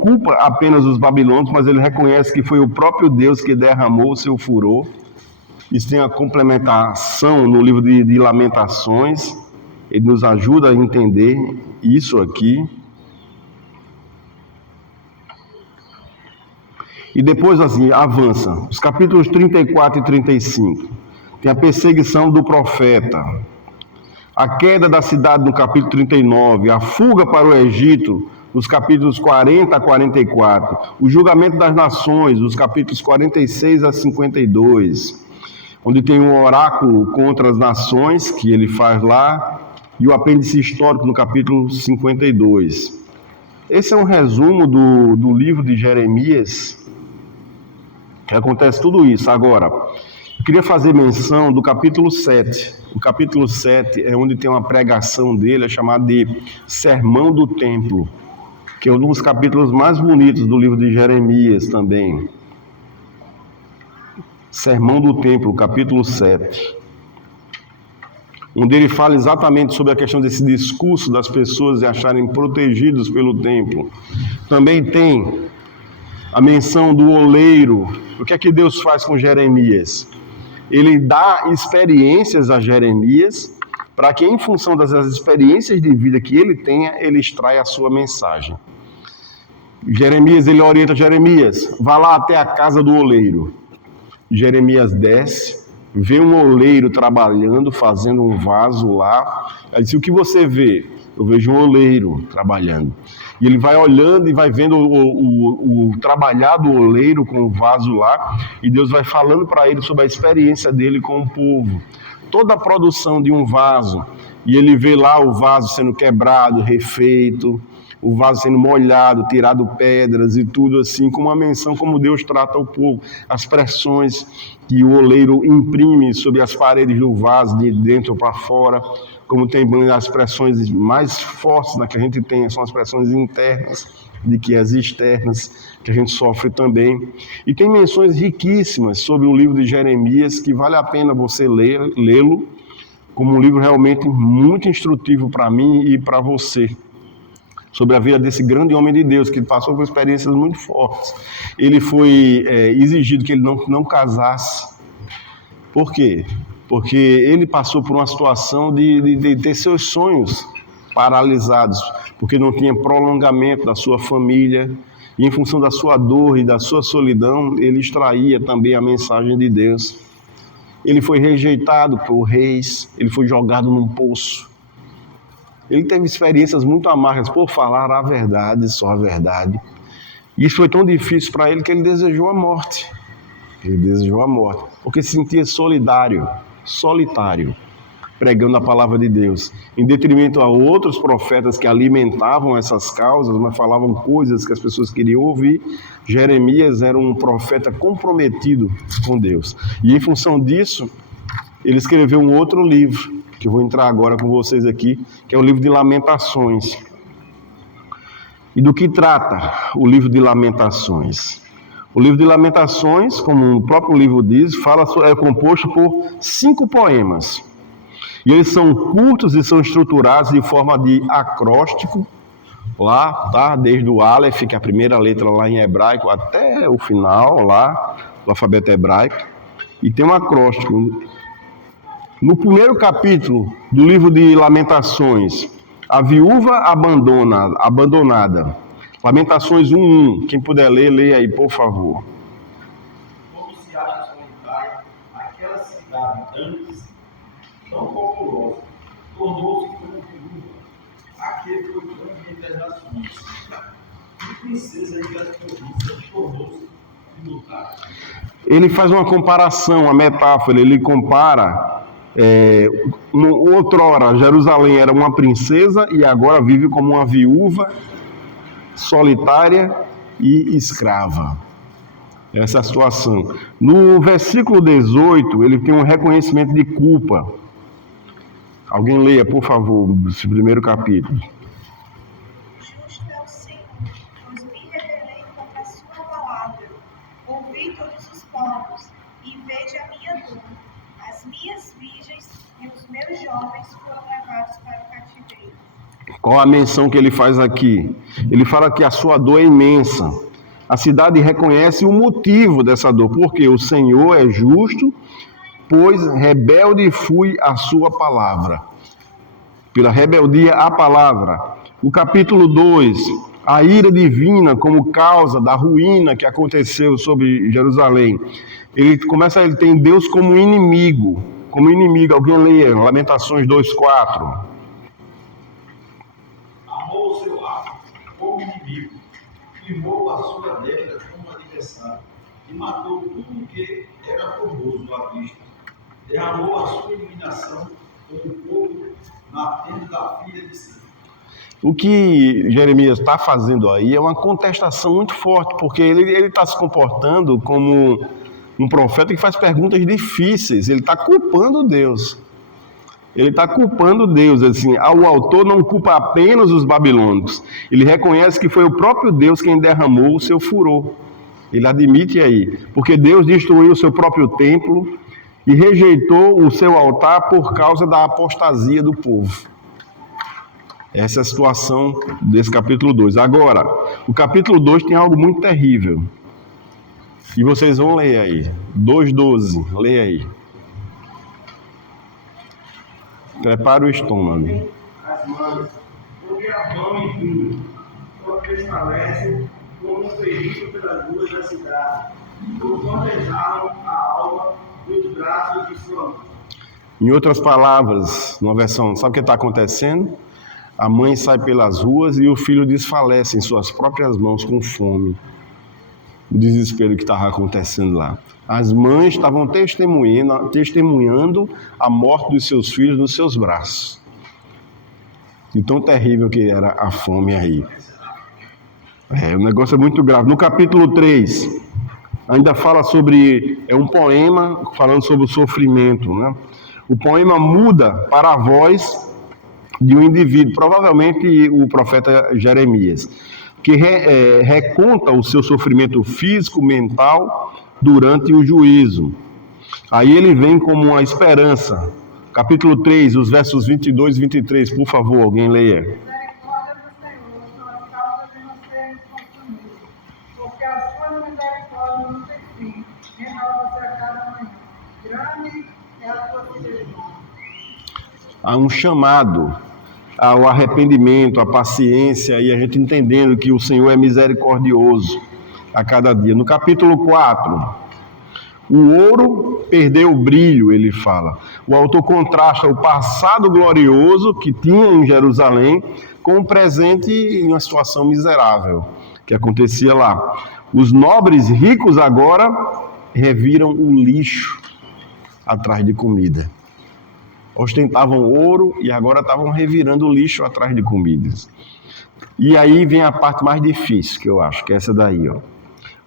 culpa apenas os babilônios, mas ele reconhece que foi o próprio Deus que derramou o seu furor. Isso tem a complementação no livro de Lamentações, ele nos ajuda a entender isso aqui. E depois assim, avança, os capítulos 34 e 35, tem a perseguição do profeta, a queda da cidade no capítulo 39, a fuga para o Egito, nos capítulos 40 a 44, o julgamento das nações, nos capítulos 46 a 52, onde tem um oráculo contra as nações, que ele faz lá, e o apêndice histórico no capítulo 52. Esse é um resumo do livro de Jeremias, que acontece tudo isso. Agora, eu queria fazer menção do capítulo 7. O capítulo 7 é onde tem uma pregação dele, é chamado de Sermão do Templo, que é um dos capítulos mais bonitos do livro de Jeremias também. Sermão do Templo, capítulo 7. Onde ele fala exatamente sobre a questão desse discurso das pessoas de acharem protegidos pelo templo. Também tem a menção do oleiro. O que é que Deus faz com Jeremias? Ele dá experiências a Jeremias para que, em função das experiências de vida que ele tenha, ele extraia a sua mensagem. Jeremias, ele orienta Jeremias: vá lá até a casa do oleiro. Jeremias desce, vê um oleiro trabalhando, fazendo um vaso lá. Ele diz: o que você vê? Eu vejo um oleiro trabalhando. E ele vai olhando e vai vendo o trabalhar do oleiro com o vaso lá, e Deus vai falando para ele sobre a experiência dele com o povo. Toda a produção de um vaso, e ele vê lá o vaso sendo quebrado, refeito, o vaso sendo molhado, tirado pedras e tudo assim, com uma menção como Deus trata o povo, as pressões que o oleiro imprime sobre as paredes do vaso, de dentro para fora, como tem as expressões mais fortes que a gente tem, são as expressões internas, de que as externas, que a gente sofre também. E tem menções riquíssimas sobre o livro de Jeremias, que vale a pena você lê-lo, como um livro realmente muito instrutivo para mim e para você, sobre a vida desse grande homem de Deus, que passou por experiências muito fortes. Ele foi exigido que ele não casasse. Por quê? Porque ele passou por uma situação de ter seus sonhos paralisados, porque não tinha prolongamento da sua família, e em função da sua dor e da sua solidão, ele extraía também a mensagem de Deus. Ele foi rejeitado por reis, ele foi jogado num poço. Ele teve experiências muito amargas por falar a verdade, só a verdade. E isso foi tão difícil para ele que ele desejou a morte. Ele desejou a morte, porque se sentia solitário, pregando a palavra de Deus, em detrimento a outros profetas que alimentavam essas causas, mas falavam coisas que as pessoas queriam ouvir. Jeremias era um profeta comprometido com Deus. E em função disso, ele escreveu um outro livro, que eu vou entrar agora com vocês aqui, que é o livro de Lamentações. E do que trata o livro de Lamentações? O livro de Lamentações, como o próprio livro diz, é composto por 5 poemas. E eles são curtos e são estruturados de forma de acróstico, lá, tá? Desde o Aleph, que é a primeira letra lá em hebraico, até o final, lá, do alfabeto hebraico. E tem um acróstico. No primeiro capítulo do livro de Lamentações, a viúva abandonada. Lamentações 1:1. Quem puder ler, leia aí, por favor. Como se acha solitária aquela cidade antes tão populosa, tornou-se como viúva, aquele foi grande entre as nações, e princesa entre as províncias, tornou-se tributária. Ele faz uma comparação, uma metáfora, ele compara, outrora Jerusalém era uma princesa e agora vive como uma viúva, solitária e escrava. Essa é a situação. No versículo 18, ele tem um reconhecimento de culpa. Alguém leia, por favor, esse primeiro capítulo. Justo é o Senhor, pois me rebelei contra a sua palavra. Ouvi todos os povos, e veja a minha dor. As minhas virgens e os meus jovens foram levados para o cativeiro. Qual a menção que ele faz aqui? Ele fala que a sua dor é imensa. A cidade reconhece o motivo dessa dor, porque o Senhor é justo, pois rebelde fui à sua palavra. Pela rebeldia à palavra. O capítulo 2, a ira divina como causa da ruína que aconteceu sobre Jerusalém. Ele tem Deus como inimigo. Alguém leia Lamentações 2:4. Amou o seu arco como inimigo, firmou a sua destra como adversário, e matou tudo que era formoso à vista. Derramou a sua iluminação como fogo na tenda da filha de Sião. O que Jeremias está fazendo aí é uma contestação muito forte, porque ele está se comportando como um profeta que faz perguntas difíceis. Ele está culpando Deus. Assim, o autor não culpa apenas os babilônicos. Ele reconhece que foi o próprio Deus quem derramou o seu furor. Ele admite aí, porque Deus destruiu o seu próprio templo e rejeitou o seu altar por causa da apostasia do povo. Essa é a situação desse capítulo 2. Agora, o capítulo 2 tem algo muito terrível. E vocês vão ler aí. 2:12, leia aí. Prepara o estômago. As mãos, porque a mão e tudo, quando desfalecem, como um perigo pelas ruas da cidade, porquanto exalam a alma dos braços de sua mãe. Em outras palavras, numa versão, sabe o que está acontecendo? A mãe sai pelas ruas e o filho desfalece em suas próprias mãos com fome. O desespero que estava acontecendo lá. As mães estavam testemunhando a morte dos seus filhos nos seus braços. E tão terrível que era a fome aí. O negócio é muito grave. No capítulo 3, ainda fala sobre... É um poema falando sobre o sofrimento, né? O poema muda para a voz de um indivíduo, provavelmente o profeta Jeremias, que reconta o seu sofrimento físico, mental, durante o juízo. Aí ele vem como uma esperança. Capítulo 3, os versos 22 e 23, por favor, alguém leia. Misericórdia do Senhor são as causas de não serem consumidos, porque as suas misericórdias não têm fim, renova-se a cada manhã. Grande é a tua fidelidade. Há um chamado ao arrependimento, à paciência, e a gente entendendo que o Senhor é misericordioso a cada dia. No capítulo 4, o ouro perdeu o brilho, ele fala. O autor contrasta o passado glorioso que tinha em Jerusalém com o presente em uma situação miserável que acontecia lá. Os nobres ricos agora reviram o lixo atrás de comida. Ostentavam ouro e agora estavam revirando o lixo atrás de comidas. E aí vem a parte mais difícil, que eu acho, que é essa daí, ó.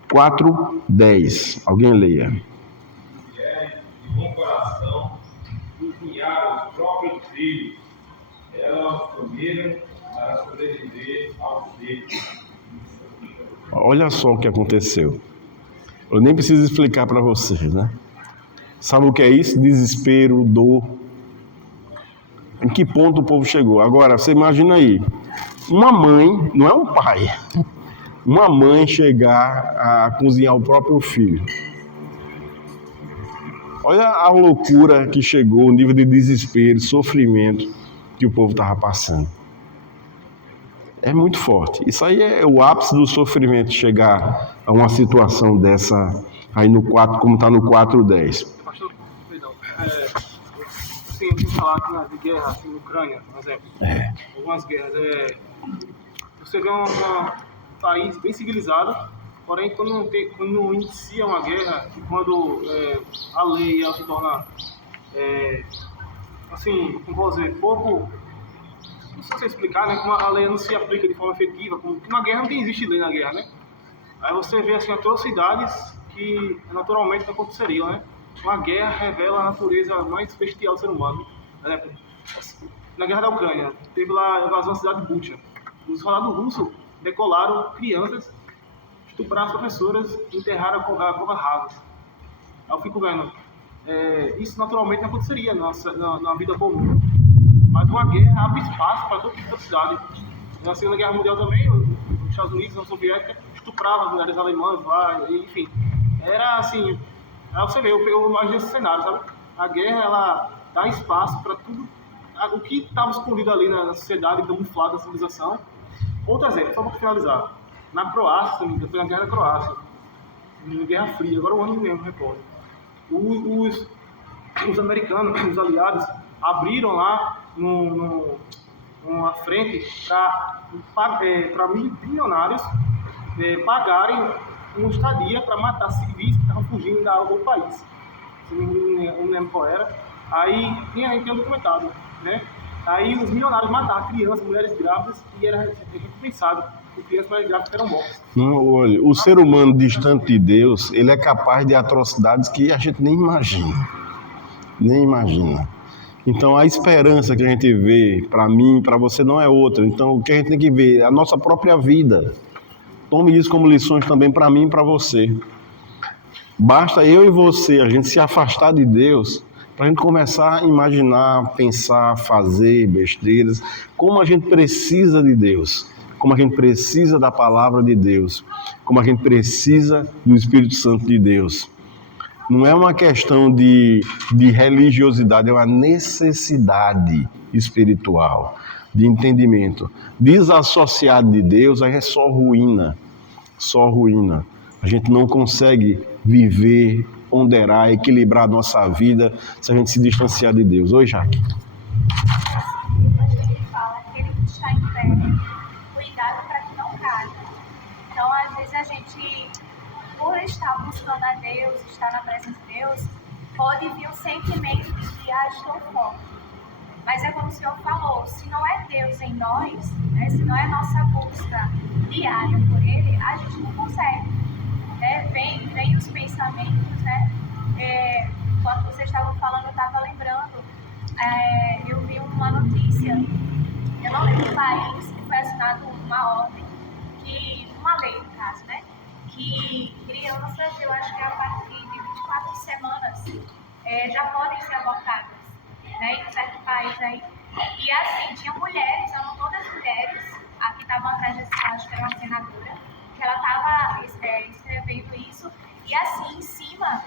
4:10. Alguém leia. Mulheres de bom coração cozinharam os próprios filhos. Elas comeram para sobreviver ao seco. Olha só o que aconteceu. Eu nem preciso explicar para vocês, né? Sabe o que é isso? Desespero, dor. Em que ponto o povo chegou? Agora, você imagina aí, uma mãe, não é um pai, uma mãe chegar a cozinhar o próprio filho. Olha a loucura que chegou, o nível de desespero, sofrimento que o povo estava passando. É muito forte. Isso aí é o ápice do sofrimento, chegar a uma situação dessa aí no 4, como está no 4:10. Pastor, perdão. Assim, eu tinha falado de guerra assim, na Ucrânia, por exemplo. Algumas guerras. Você vê um país bem civilizado, porém, quando inicia uma guerra, quando a lei ela se torna, assim, como posso dizer, pouco. Não sei se explicar, né? Como a lei não se aplica de forma efetiva, como na guerra não existe lei na guerra, né? Aí você vê assim atrocidades que naturalmente não aconteceriam, né? Uma guerra revela a natureza mais bestial do ser humano. Por exemplo, na guerra da Ucrânia, teve lá a invasão da cidade de Bucha. Os soldados russos decolaram crianças, estupraram as professoras e enterraram a cova rasa. Aí eu fico vendo, isso naturalmente não aconteceria na vida comum. Mas uma guerra abre espaço para todo tipo de atrocidade. Na Segunda Guerra Mundial também, os Estados Unidos, a União Soviética, estupravam as mulheres alemãs lá, enfim. Era assim, aí você vê, eu imagino esse cenário, sabe? A guerra, ela dá espaço para tudo, o que estava escondido ali na sociedade, camuflado na civilização. Outro exemplo, só para finalizar. Na Croácia, se não me engano, foi na Guerra da Croácia, na Guerra Fria, agora o ano não lembro, recordo. Os americanos, os aliados, abriram lá uma frente para milionários pagarem uma estadia para matar civis que estavam fugindo do país. Eu não lembro qual era. Aí tem um documentado, né? Aí os milionários mataram crianças, mulheres grávidas, e era recompensado por crianças e mulheres grávidas que eram mortas. Não, olha, o ser humano distante de Deus, ele é capaz de atrocidades que a gente nem imagina. Nem imagina. Então, a esperança que a gente vê, para mim, para você, não é outra. Então, o que a gente tem que ver é a nossa própria vida. Tome isso como lições também para mim e para você. Basta eu e você, a gente se afastar de Deus, para a gente começar a imaginar, pensar, fazer besteiras, como a gente precisa de Deus, como a gente precisa da palavra de Deus, como a gente precisa do Espírito Santo de Deus. Não é uma questão de religiosidade, é uma necessidade espiritual, de entendimento. Desassociado de Deus, aí é só ruína, só ruína. A gente não consegue viver, ponderar, equilibrar a nossa vida se a gente se distanciar de Deus. Oi, Jaque. Ele fala que ele está em pé, cuidado para que não caia. Então, às vezes a gente, por estar buscando a Deus, estar na presença de Deus, pode vir um sentimento de que estou fome. Mas é como o Senhor falou, se não é Deus em nós, né, se não é nossa busca diária por Ele, a gente não consegue. Vem os pensamentos, né? Quando vocês estavam falando, eu estava lembrando, eu vi uma notícia país que foi assinada uma ordem, uma lei, no caso, né? Que crianças, eu acho que a partir de 24 semanas, já podem ser abortadas, né? Em certo país aí. E assim, tinha mulheres, eram todas mulheres, a que estavam atrás dessa, acho que era uma senadora, que ela estava escrevendo isso, e assim, em cima,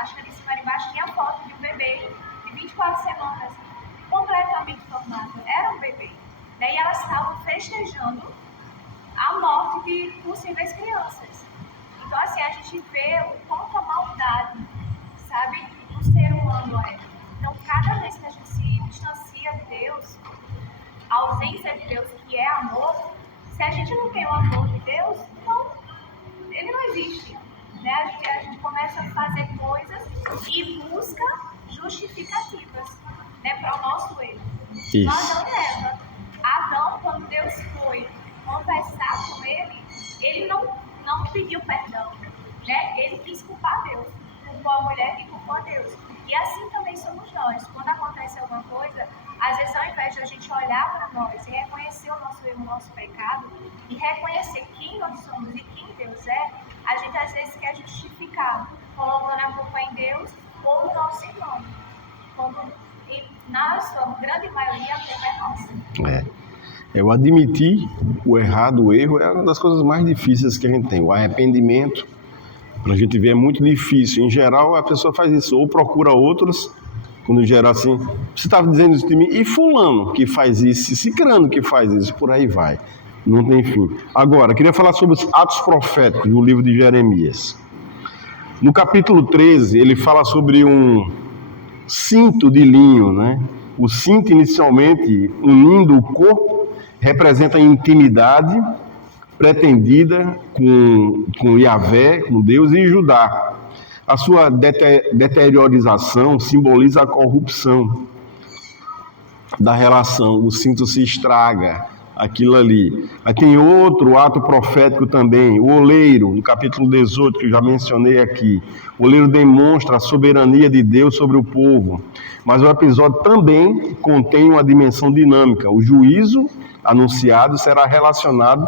acho que ali em cima e embaixo, tinha foto de um bebê de 24 semanas, completamente formado, era um bebê, né? E elas estavam festejando a morte de possíveis crianças. Então, assim, a gente vê o quanto a maldade, sabe, do ser humano é. Então, cada vez que a gente se distancia de Deus, a ausência de Deus, que é amor, se a gente não tem o amor de Deus, então, ele não existe. Né? A gente começa a fazer coisas e busca justificativas, né, para o nosso erro. Isso. Adão e Eva. Adão, quando Deus foi conversar com ele não pediu perdão. Né? Ele quis culpar Deus. Culpou a mulher e culpou a Deus. E assim também somos nós. Quando acontece alguma coisa, às vezes, ao invés de a gente olhar para nós e reconhecer o nosso erro, o nosso pecado, e reconhecer quem nós somos e quem Deus é, a gente às vezes quer justificar, colocando a culpa em Deus ou no nosso irmão. Quando, na sua grande maioria, a culpa é nossa. Eu admitir o errado, o erro, é uma das coisas mais difíceis que a gente tem. O arrependimento, para a gente ver, é muito difícil. Em geral, a pessoa faz isso, ou procura outros, quando em geral assim, você estava dizendo isso de mim, e fulano que faz isso, e cicrano que faz isso, por aí vai. Não tem fim. Agora, queria falar sobre os atos proféticos do livro de Jeremias. No capítulo 13, ele fala sobre um cinto de linho, né? O cinto, inicialmente, unindo o corpo, representa a intimidade pretendida com Yahvé, com Deus e Judá. A sua deteriorização simboliza a corrupção da relação. O cinto se estraga, aquilo ali. Aí tem outro ato profético também, o oleiro, no capítulo 18, que eu já mencionei aqui. O oleiro demonstra a soberania de Deus sobre o povo. Mas o episódio também contém uma dimensão dinâmica. O juízo anunciado será relacionado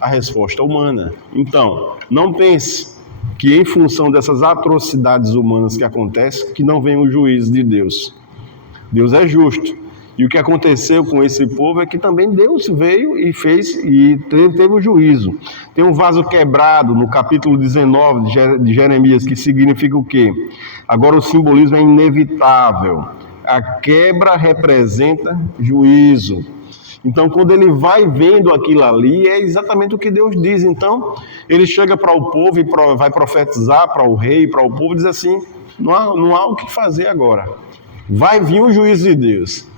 à resposta humana. Então, não pense que em função dessas atrocidades humanas que acontecem, que não vem o juízo de Deus. Deus é justo. E o que aconteceu com esse povo é que também Deus veio e fez e teve o juízo. Tem um vaso quebrado no capítulo 19 de Jeremias, que significa o quê? Agora o simbolismo é inevitável. A quebra representa juízo. Então, quando ele vai vendo aquilo ali, é exatamente o que Deus diz. Então, ele chega para o povo e vai profetizar para o rei, para o povo, e diz assim, não há o que fazer agora. Vai vir o juízo de Deus.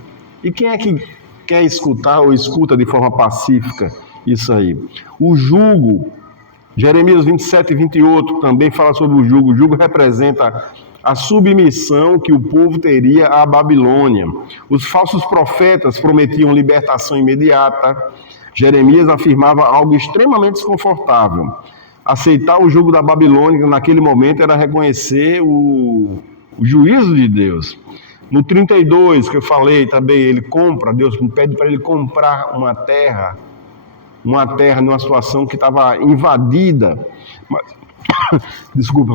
E quem é que quer escutar ou escuta de forma pacífica isso aí? O jugo, Jeremias 27 e 28 também fala sobre o jugo. O jugo representa a submissão que o povo teria à Babilônia. Os falsos profetas prometiam libertação imediata. Jeremias afirmava algo extremamente desconfortável. Aceitar o jugo da Babilônia naquele momento era reconhecer o juízo de Deus. No 32, que eu falei também, ele compra, Deus pede para ele comprar uma terra numa situação que estava invadida,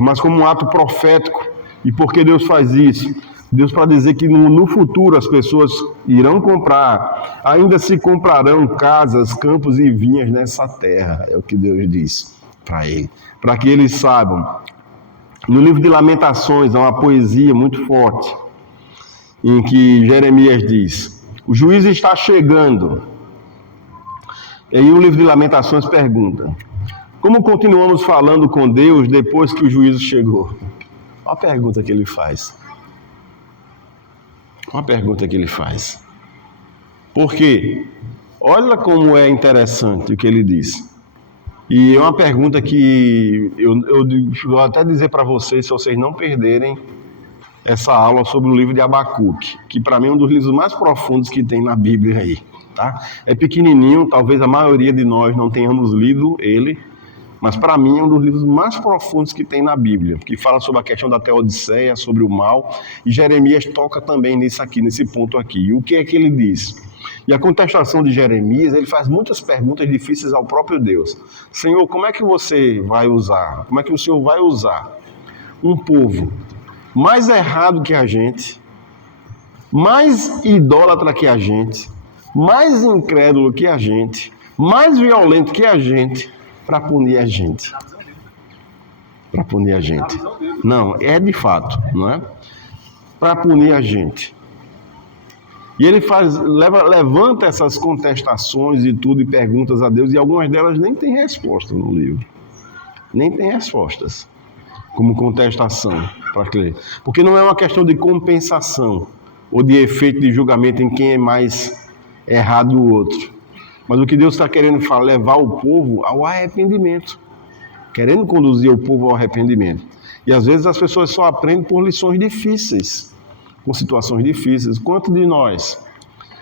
mas como um ato profético. E por que Deus faz isso? Deus para dizer que no futuro as pessoas irão comprar, ainda se comprarão casas, campos e vinhas nessa terra, é o que Deus diz para ele, para que eles saibam. No livro de Lamentações há uma poesia muito forte, em que Jeremias diz, o juízo está chegando. E aí o livro de Lamentações pergunta, como continuamos falando com Deus depois que o juízo chegou? Olha a pergunta que ele faz. Uma pergunta que ele faz. Por quê? Olha como é interessante o que ele diz. E é uma pergunta que eu vou até dizer para vocês, se vocês não perderem essa aula sobre o livro de Abacuque, que para mim é um dos livros mais profundos que tem na Bíblia aí, tá? É pequenininho, talvez a maioria de nós não tenhamos lido ele, mas para mim é um dos livros mais profundos que tem na Bíblia, que fala sobre a questão da Teodiceia, sobre o mal, e Jeremias toca também nisso aqui, nesse ponto aqui. E o que é que ele diz? E a contestação de Jeremias, ele faz muitas perguntas difíceis ao próprio Deus. Senhor, como é que você vai usar? Como é que o Senhor vai usar um povo mais errado que a gente, mais idólatra que a gente, mais incrédulo que a gente, mais violento que a gente, para punir a gente? Para punir a gente. Não, é de fato, não é? Para punir a gente. E ele levanta essas contestações e tudo, e perguntas a Deus, e algumas delas nem tem resposta no livro. Nem tem respostas, como contestação. Porque não é uma questão de compensação, ou de efeito de julgamento em quem é mais errado do outro. Mas o que Deus está querendo levar o povo ao arrependimento. Querendo conduzir o povo ao arrependimento. E às vezes as pessoas só aprendem por lições difíceis, com situações difíceis. Quanto de nós,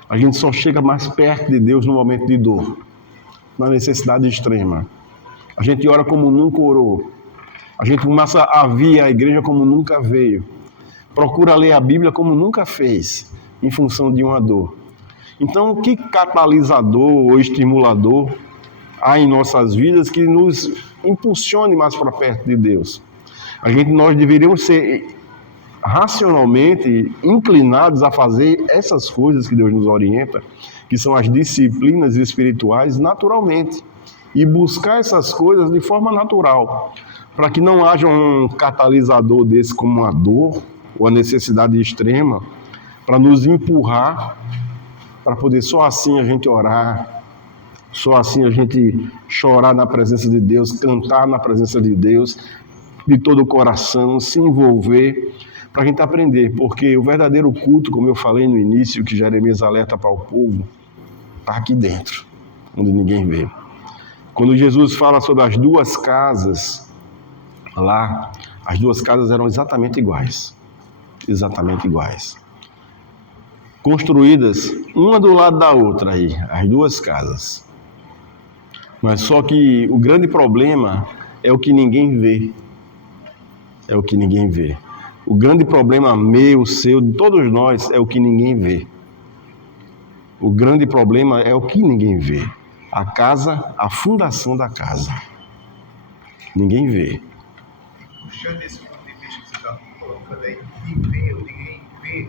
a gente só chega mais perto de Deus no momento de dor, na necessidade extrema. A gente ora como nunca orou. A gente começa a vir à igreja como nunca veio. Procura ler a Bíblia como nunca fez, em função de uma dor. Então, que catalisador ou estimulador há em nossas vidas que nos impulsione mais para perto de Deus? Nós deveríamos ser racionalmente inclinados a fazer essas coisas que Deus nos orienta, que são as disciplinas espirituais, naturalmente, e buscar essas coisas de forma natural, para que não haja um catalisador desse como a dor ou a necessidade extrema, para nos empurrar, para poder só assim a gente orar, só assim a gente chorar na presença de Deus, cantar na presença de Deus, de todo o coração, se envolver, para a gente aprender, porque o verdadeiro culto, como eu falei no início, que Jeremias alerta para o povo, está aqui dentro, onde ninguém vê. Quando Jesus fala sobre as duas casas, lá, as duas casas eram exatamente iguais, construídas uma do lado da outra aí, as duas casas. Mas só que o grande problema é o que ninguém vê. É o que ninguém vê. O grande problema meu, seu, de todos nós, é o que ninguém vê. O grande problema é o que ninguém vê. A casa, a fundação da casa. Ninguém vê. Puxando esse ponto de vista que você está colocando aí, de ver, ninguém vê,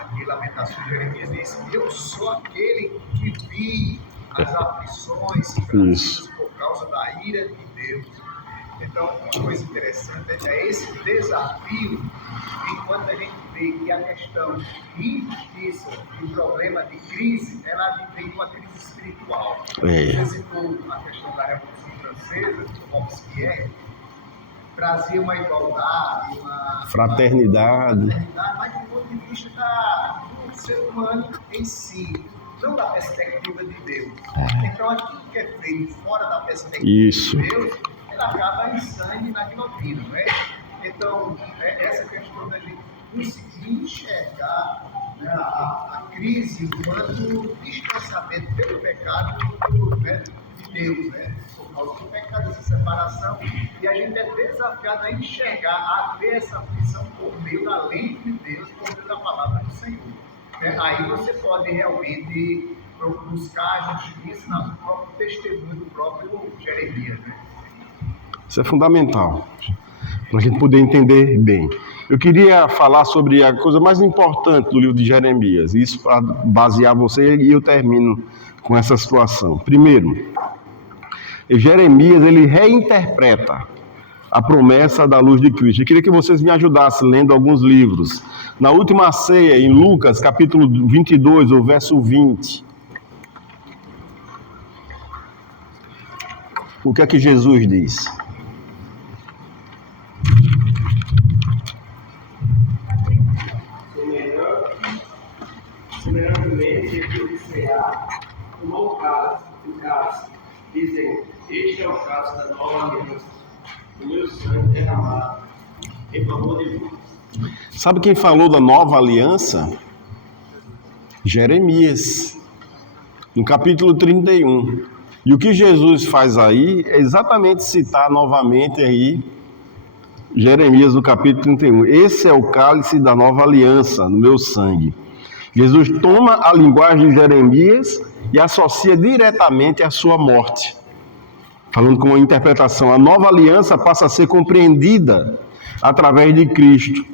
aqui Lamentações de Jeremias diz: eu sou aquele que vi as aflições trazidas por causa da ira de Deus. Então, uma coisa interessante é esse desafio, enquanto a gente vê que a questão de injustiça, o problema de crise, ela vem de uma crise espiritual. Você citou a questão da Revolução Francesa, do Robespierre, trazia uma igualdade, uma fraternidade, mas do ponto de vista do ser humano em si, não da perspectiva de Deus. Então, aquilo que é feito fora da perspectiva de Deus, ela acaba em sangue na guilhotina, não é? Então, essa questão da gente conseguir enxergar, né, a crise enquanto distanciamento pelo pecado, né, de Deus, né? Por causa do pecado, essa separação, e a gente é desafiado a enxergar, a ver essa aflição por meio da lente de Deus, por meio da palavra do Senhor. Aí você pode realmente buscar a justiça no próprio testemunho do próprio Jeremias, né? Isso é fundamental, para a gente poder entender bem. Eu queria falar sobre a coisa mais importante do livro de Jeremias, isso para basear você, e eu termino com essa situação. Primeiro, Jeremias, ele reinterpreta a promessa da luz de Cristo. Eu queria que vocês me ajudassem lendo alguns livros. Na última ceia, em Lucas, capítulo 22, o verso 20. O que é que Jesus diz? Semelhantemente, ele será o novo cálice, dizendo: este é o cálice da nova aliança, o meu sangue derramado em favor de vós. Sabe quem falou da nova aliança? Jeremias, no capítulo 31. E o que Jesus faz aí é exatamente citar novamente aí Jeremias no capítulo 31. Esse é o cálice da nova aliança, no meu sangue. Jesus toma a linguagem de Jeremias e associa diretamente à sua morte. Falando com uma interpretação, a nova aliança passa a ser compreendida através de Cristo.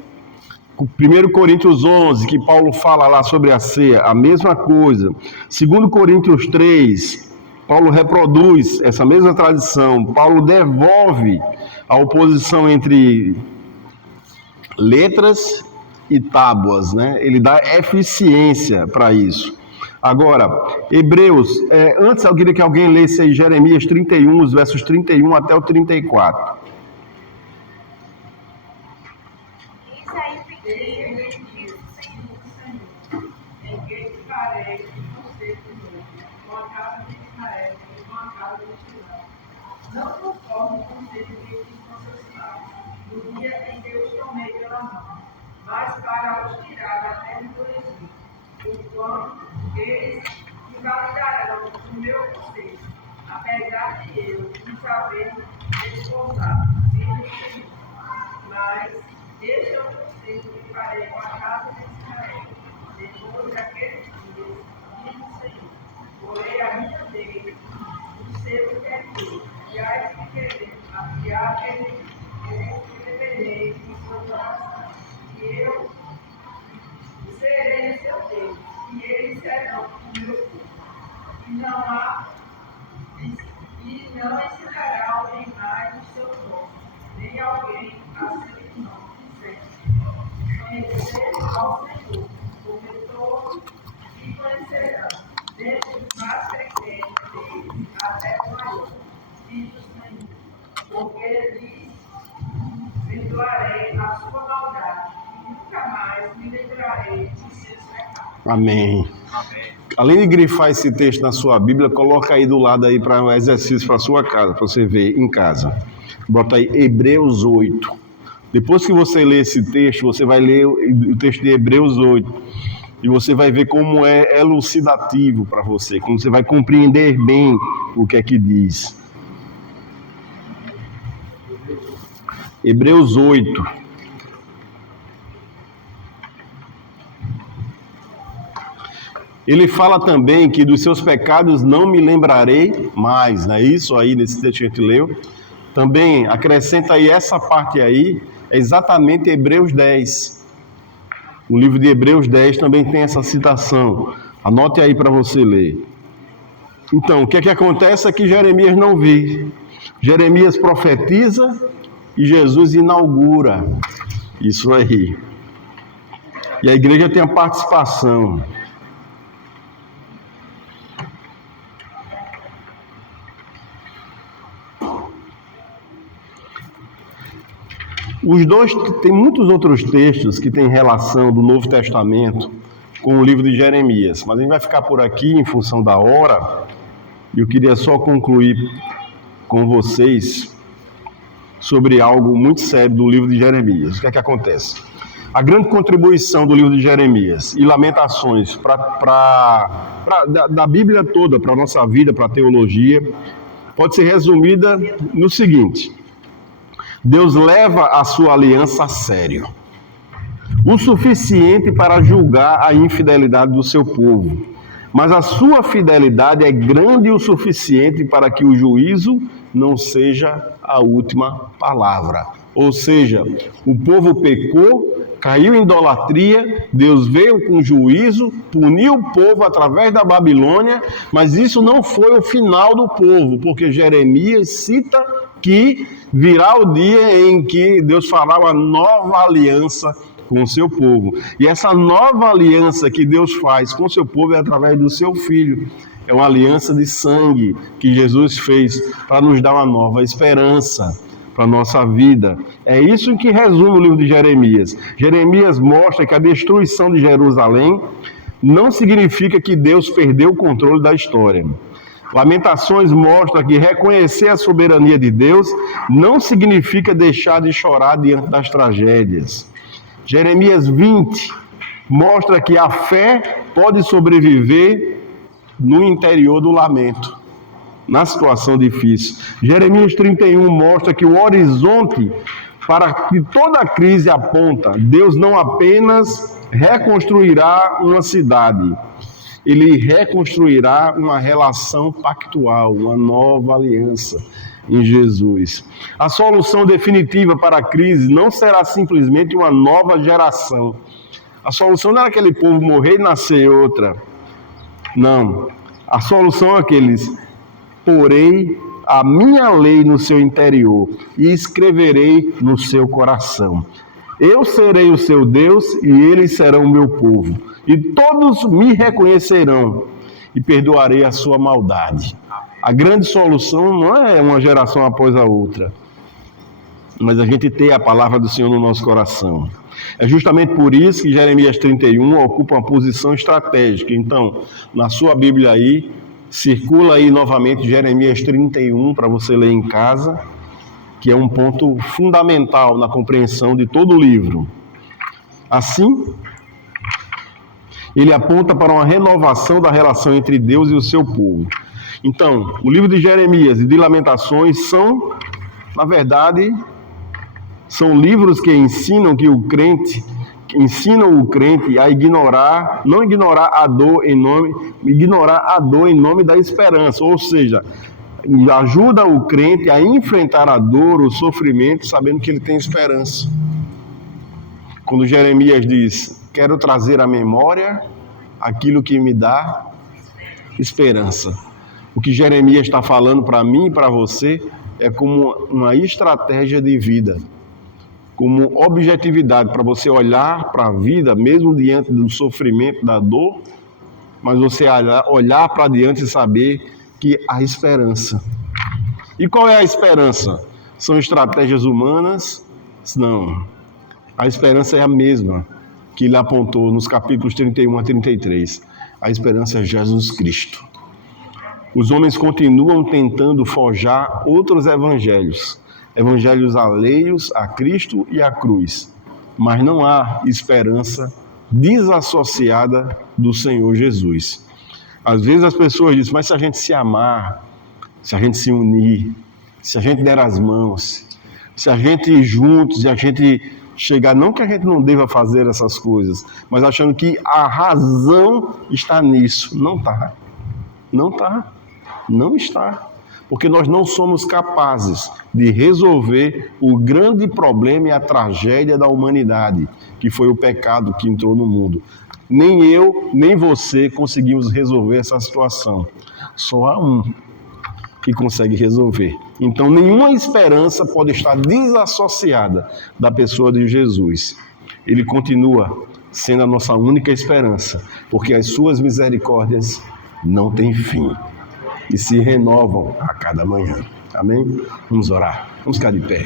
1 Coríntios 11, que Paulo fala lá sobre a ceia, a mesma coisa. 2 Coríntios 3, Paulo reproduz essa mesma tradição. Paulo devolve a oposição entre letras e tábuas, né? Ele dá eficiência para isso. Agora, Hebreus, antes eu queria que alguém lesse aí Jeremias 31, os versos 31 até o 34. Isaías 21, diz o Senhor. Em que farei um concerto novo, com a casa de Israel e com a casa de Judá. Não conforme o conselho que fiz com seus pais, no dia em que os tomei pela mão, mas para os tirar da terra do Egito, enquanto eles invalidarão o meu conselho, apesar de eu não saber esforçar, diz o Senhor. Mas este é o conselho que farei com a casa de Israel, depois daqueles dias, diz o Senhor. Porei a minha lei no seu interior, e as que querer afiar escreverei em seu coração, e eu serei seu Deus, e eles serão o meu povo. E não ensinará alguém mais o seu nome, nem alguém a seu irmão, dizendo: conhecer ao Senhor, porque todos me conhecerão, desde o mais pequeno deles até o maior, diz o Senhor, porque lhes perdoarei a sua maldade, e nunca mais me lembrarei de seus pecados. Amém. Além de grifar esse texto na sua Bíblia, coloca aí do lado aí para um exercício para a sua casa, para você ver em casa. Bota aí Hebreus 8. Depois que você ler esse texto, você vai ler o texto de Hebreus 8. E você vai ver como é elucidativo para você, como você vai compreender bem o que é que diz. Hebreus 8. Ele fala também que dos seus pecados não me lembrarei mais, não é isso aí nesse texto que a gente leu? Também acrescenta aí essa parte aí, é exatamente Hebreus 10. O livro de Hebreus 10 também tem essa citação. Anote aí para você ler. Então, o que é que acontece é que Jeremias não vive. Jeremias profetiza e Jesus inaugura isso aí. E a igreja tem a participação. Os dois, tem muitos outros textos que têm relação do Novo Testamento com o livro de Jeremias, mas a gente vai ficar por aqui em função da hora, e eu queria só concluir com vocês sobre algo muito sério do livro de Jeremias. O que é que acontece? A grande contribuição do livro de Jeremias e Lamentações da Bíblia toda, para a nossa vida, para a teologia, pode ser resumida no seguinte: Deus leva a sua aliança a sério, o suficiente para julgar a infidelidade do seu povo, mas a sua fidelidade é grande o suficiente para que o juízo não seja a última palavra. Ou seja, o povo pecou, caiu em idolatria, Deus veio com juízo, puniu o povo através da Babilônia, mas isso não foi o final do povo, porque Jeremias cita que virá o dia em que Deus fará uma nova aliança com o seu povo. E essa nova aliança que Deus faz com o seu povo é através do seu Filho. É uma aliança de sangue que Jesus fez para nos dar uma nova esperança para a nossa vida. É isso que resume o livro de Jeremias. Jeremias mostra que a destruição de Jerusalém não significa que Deus perdeu o controle da história. Lamentações mostra que reconhecer a soberania de Deus não significa deixar de chorar diante das tragédias. Jeremias 20 mostra que a fé pode sobreviver no interior do lamento, na situação difícil. Jeremias 31 mostra que o horizonte para que toda crise aponta, Deus não apenas reconstruirá uma cidade, Ele reconstruirá uma relação pactual, uma nova aliança em Jesus. A solução definitiva para a crise não será simplesmente uma nova geração. A solução não é aquele povo morrer e nascer outra. Não. A solução é aqueles: porei a minha lei no seu interior e escreverei no seu coração. Eu serei o seu Deus e eles serão o meu povo. E todos me reconhecerão e perdoarei a sua maldade. A grande solução não é uma geração após a outra, mas a gente ter a palavra do Senhor no nosso coração. É justamente por isso que Jeremias 31 ocupa uma posição estratégica. Então, na sua Bíblia aí, circula aí novamente Jeremias 31 para você ler em casa, que é um ponto fundamental na compreensão de todo o livro. Assim, ele aponta para uma renovação da relação entre Deus e o seu povo. Então, o livro de Jeremias e de Lamentações são, na verdade, são livros que ensinam o crente a ignorar, não ignorar a dor em nome da esperança, ou seja, ajuda o crente a enfrentar a dor, o sofrimento, sabendo que ele tem esperança. Quando Jeremias diz: quero trazer à memória aquilo que me dá esperança. O que Jeremias está falando para mim e para você é como uma estratégia de vida, como objetividade para você olhar para a vida, mesmo diante do sofrimento, da dor, mas você olhar para diante e saber que há esperança. E qual é a esperança? São estratégias humanas? Não. A esperança é a mesma que ele apontou nos capítulos 31 a 33. A esperança é Jesus Cristo. Os homens continuam tentando forjar outros evangelhos alheios a Cristo e à cruz, mas não há esperança desassociada do Senhor Jesus. Às vezes as pessoas dizem: mas se a gente se amar, se a gente se unir, se a gente der as mãos, se a gente ir juntos e a gente chegar, não que a gente não deva fazer essas coisas, mas achando que a razão está nisso. Não está. Não está. Porque nós não somos capazes de resolver o grande problema e a tragédia da humanidade, que foi o pecado que entrou no mundo. Nem eu, nem você conseguimos resolver essa situação. Só há um que consegue resolver. Então, nenhuma esperança pode estar desassociada da pessoa de Jesus. Ele continua sendo a nossa única esperança, porque as suas misericórdias não têm fim e se renovam a cada manhã. Amém? Vamos orar. Vamos ficar de pé.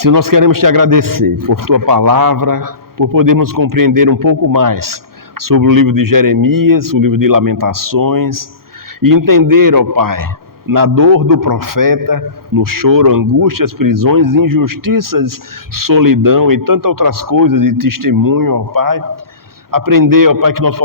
Se nós queremos te agradecer por tua palavra, por podermos compreender um pouco mais sobre o livro de Jeremias, o livro de Lamentações, e entender, ó Pai, na dor do profeta, no choro, angústias, prisões, injustiças, solidão e tantas outras coisas de testemunho, ó Pai. Aprender, ó Pai, que nós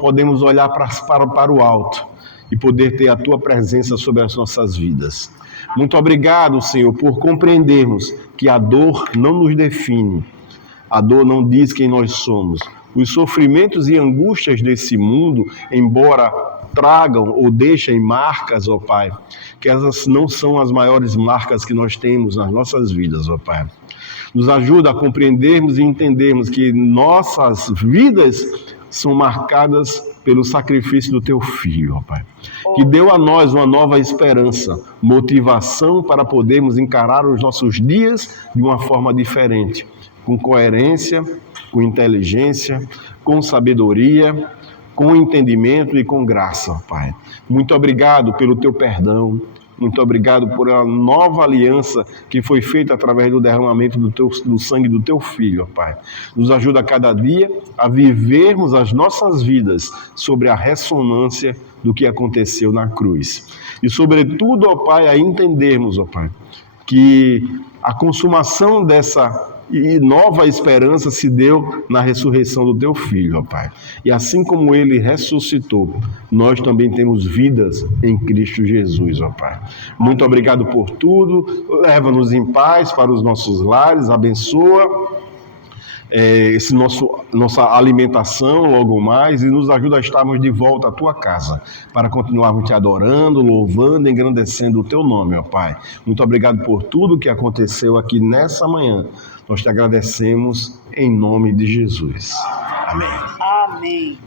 podemos olhar para o alto e poder ter a Tua presença sobre as nossas vidas. Muito obrigado, Senhor, por compreendermos que a dor não nos define. A dor não diz quem nós somos. Os sofrimentos e angústias desse mundo, embora tragam ou deixem marcas, ó Pai, que elas não são as maiores marcas que nós temos nas nossas vidas, ó Pai. Nos ajuda a compreendermos e entendermos que nossas vidas são marcadas pelo sacrifício do Teu Filho, ó Pai, que deu a nós uma nova esperança, motivação para podermos encarar os nossos dias de uma forma diferente, com coerência, com inteligência, com sabedoria, com entendimento e com graça, Pai. Muito obrigado pelo Teu perdão, muito obrigado por a nova aliança que foi feita através do derramamento do sangue do Teu Filho, Pai. Nos ajuda a cada dia a vivermos as nossas vidas sobre a ressonância do que aconteceu na cruz. E sobretudo, ó Pai, a entendermos, ó Pai, que a consumação dessa e nova esperança se deu na ressurreição do teu filho, ó Pai. E assim como ele ressuscitou, nós também temos vidas em Cristo Jesus, ó Pai. Muito obrigado por tudo. Leva-nos em paz para os nossos lares, abençoa nossa alimentação logo mais e nos ajuda a estarmos de volta à tua casa, para continuarmos te adorando, louvando, engrandecendo o teu nome, ó Pai. Muito obrigado por tudo que aconteceu aqui nessa manhã. Nós te agradecemos em nome de Jesus. Amém. Amém.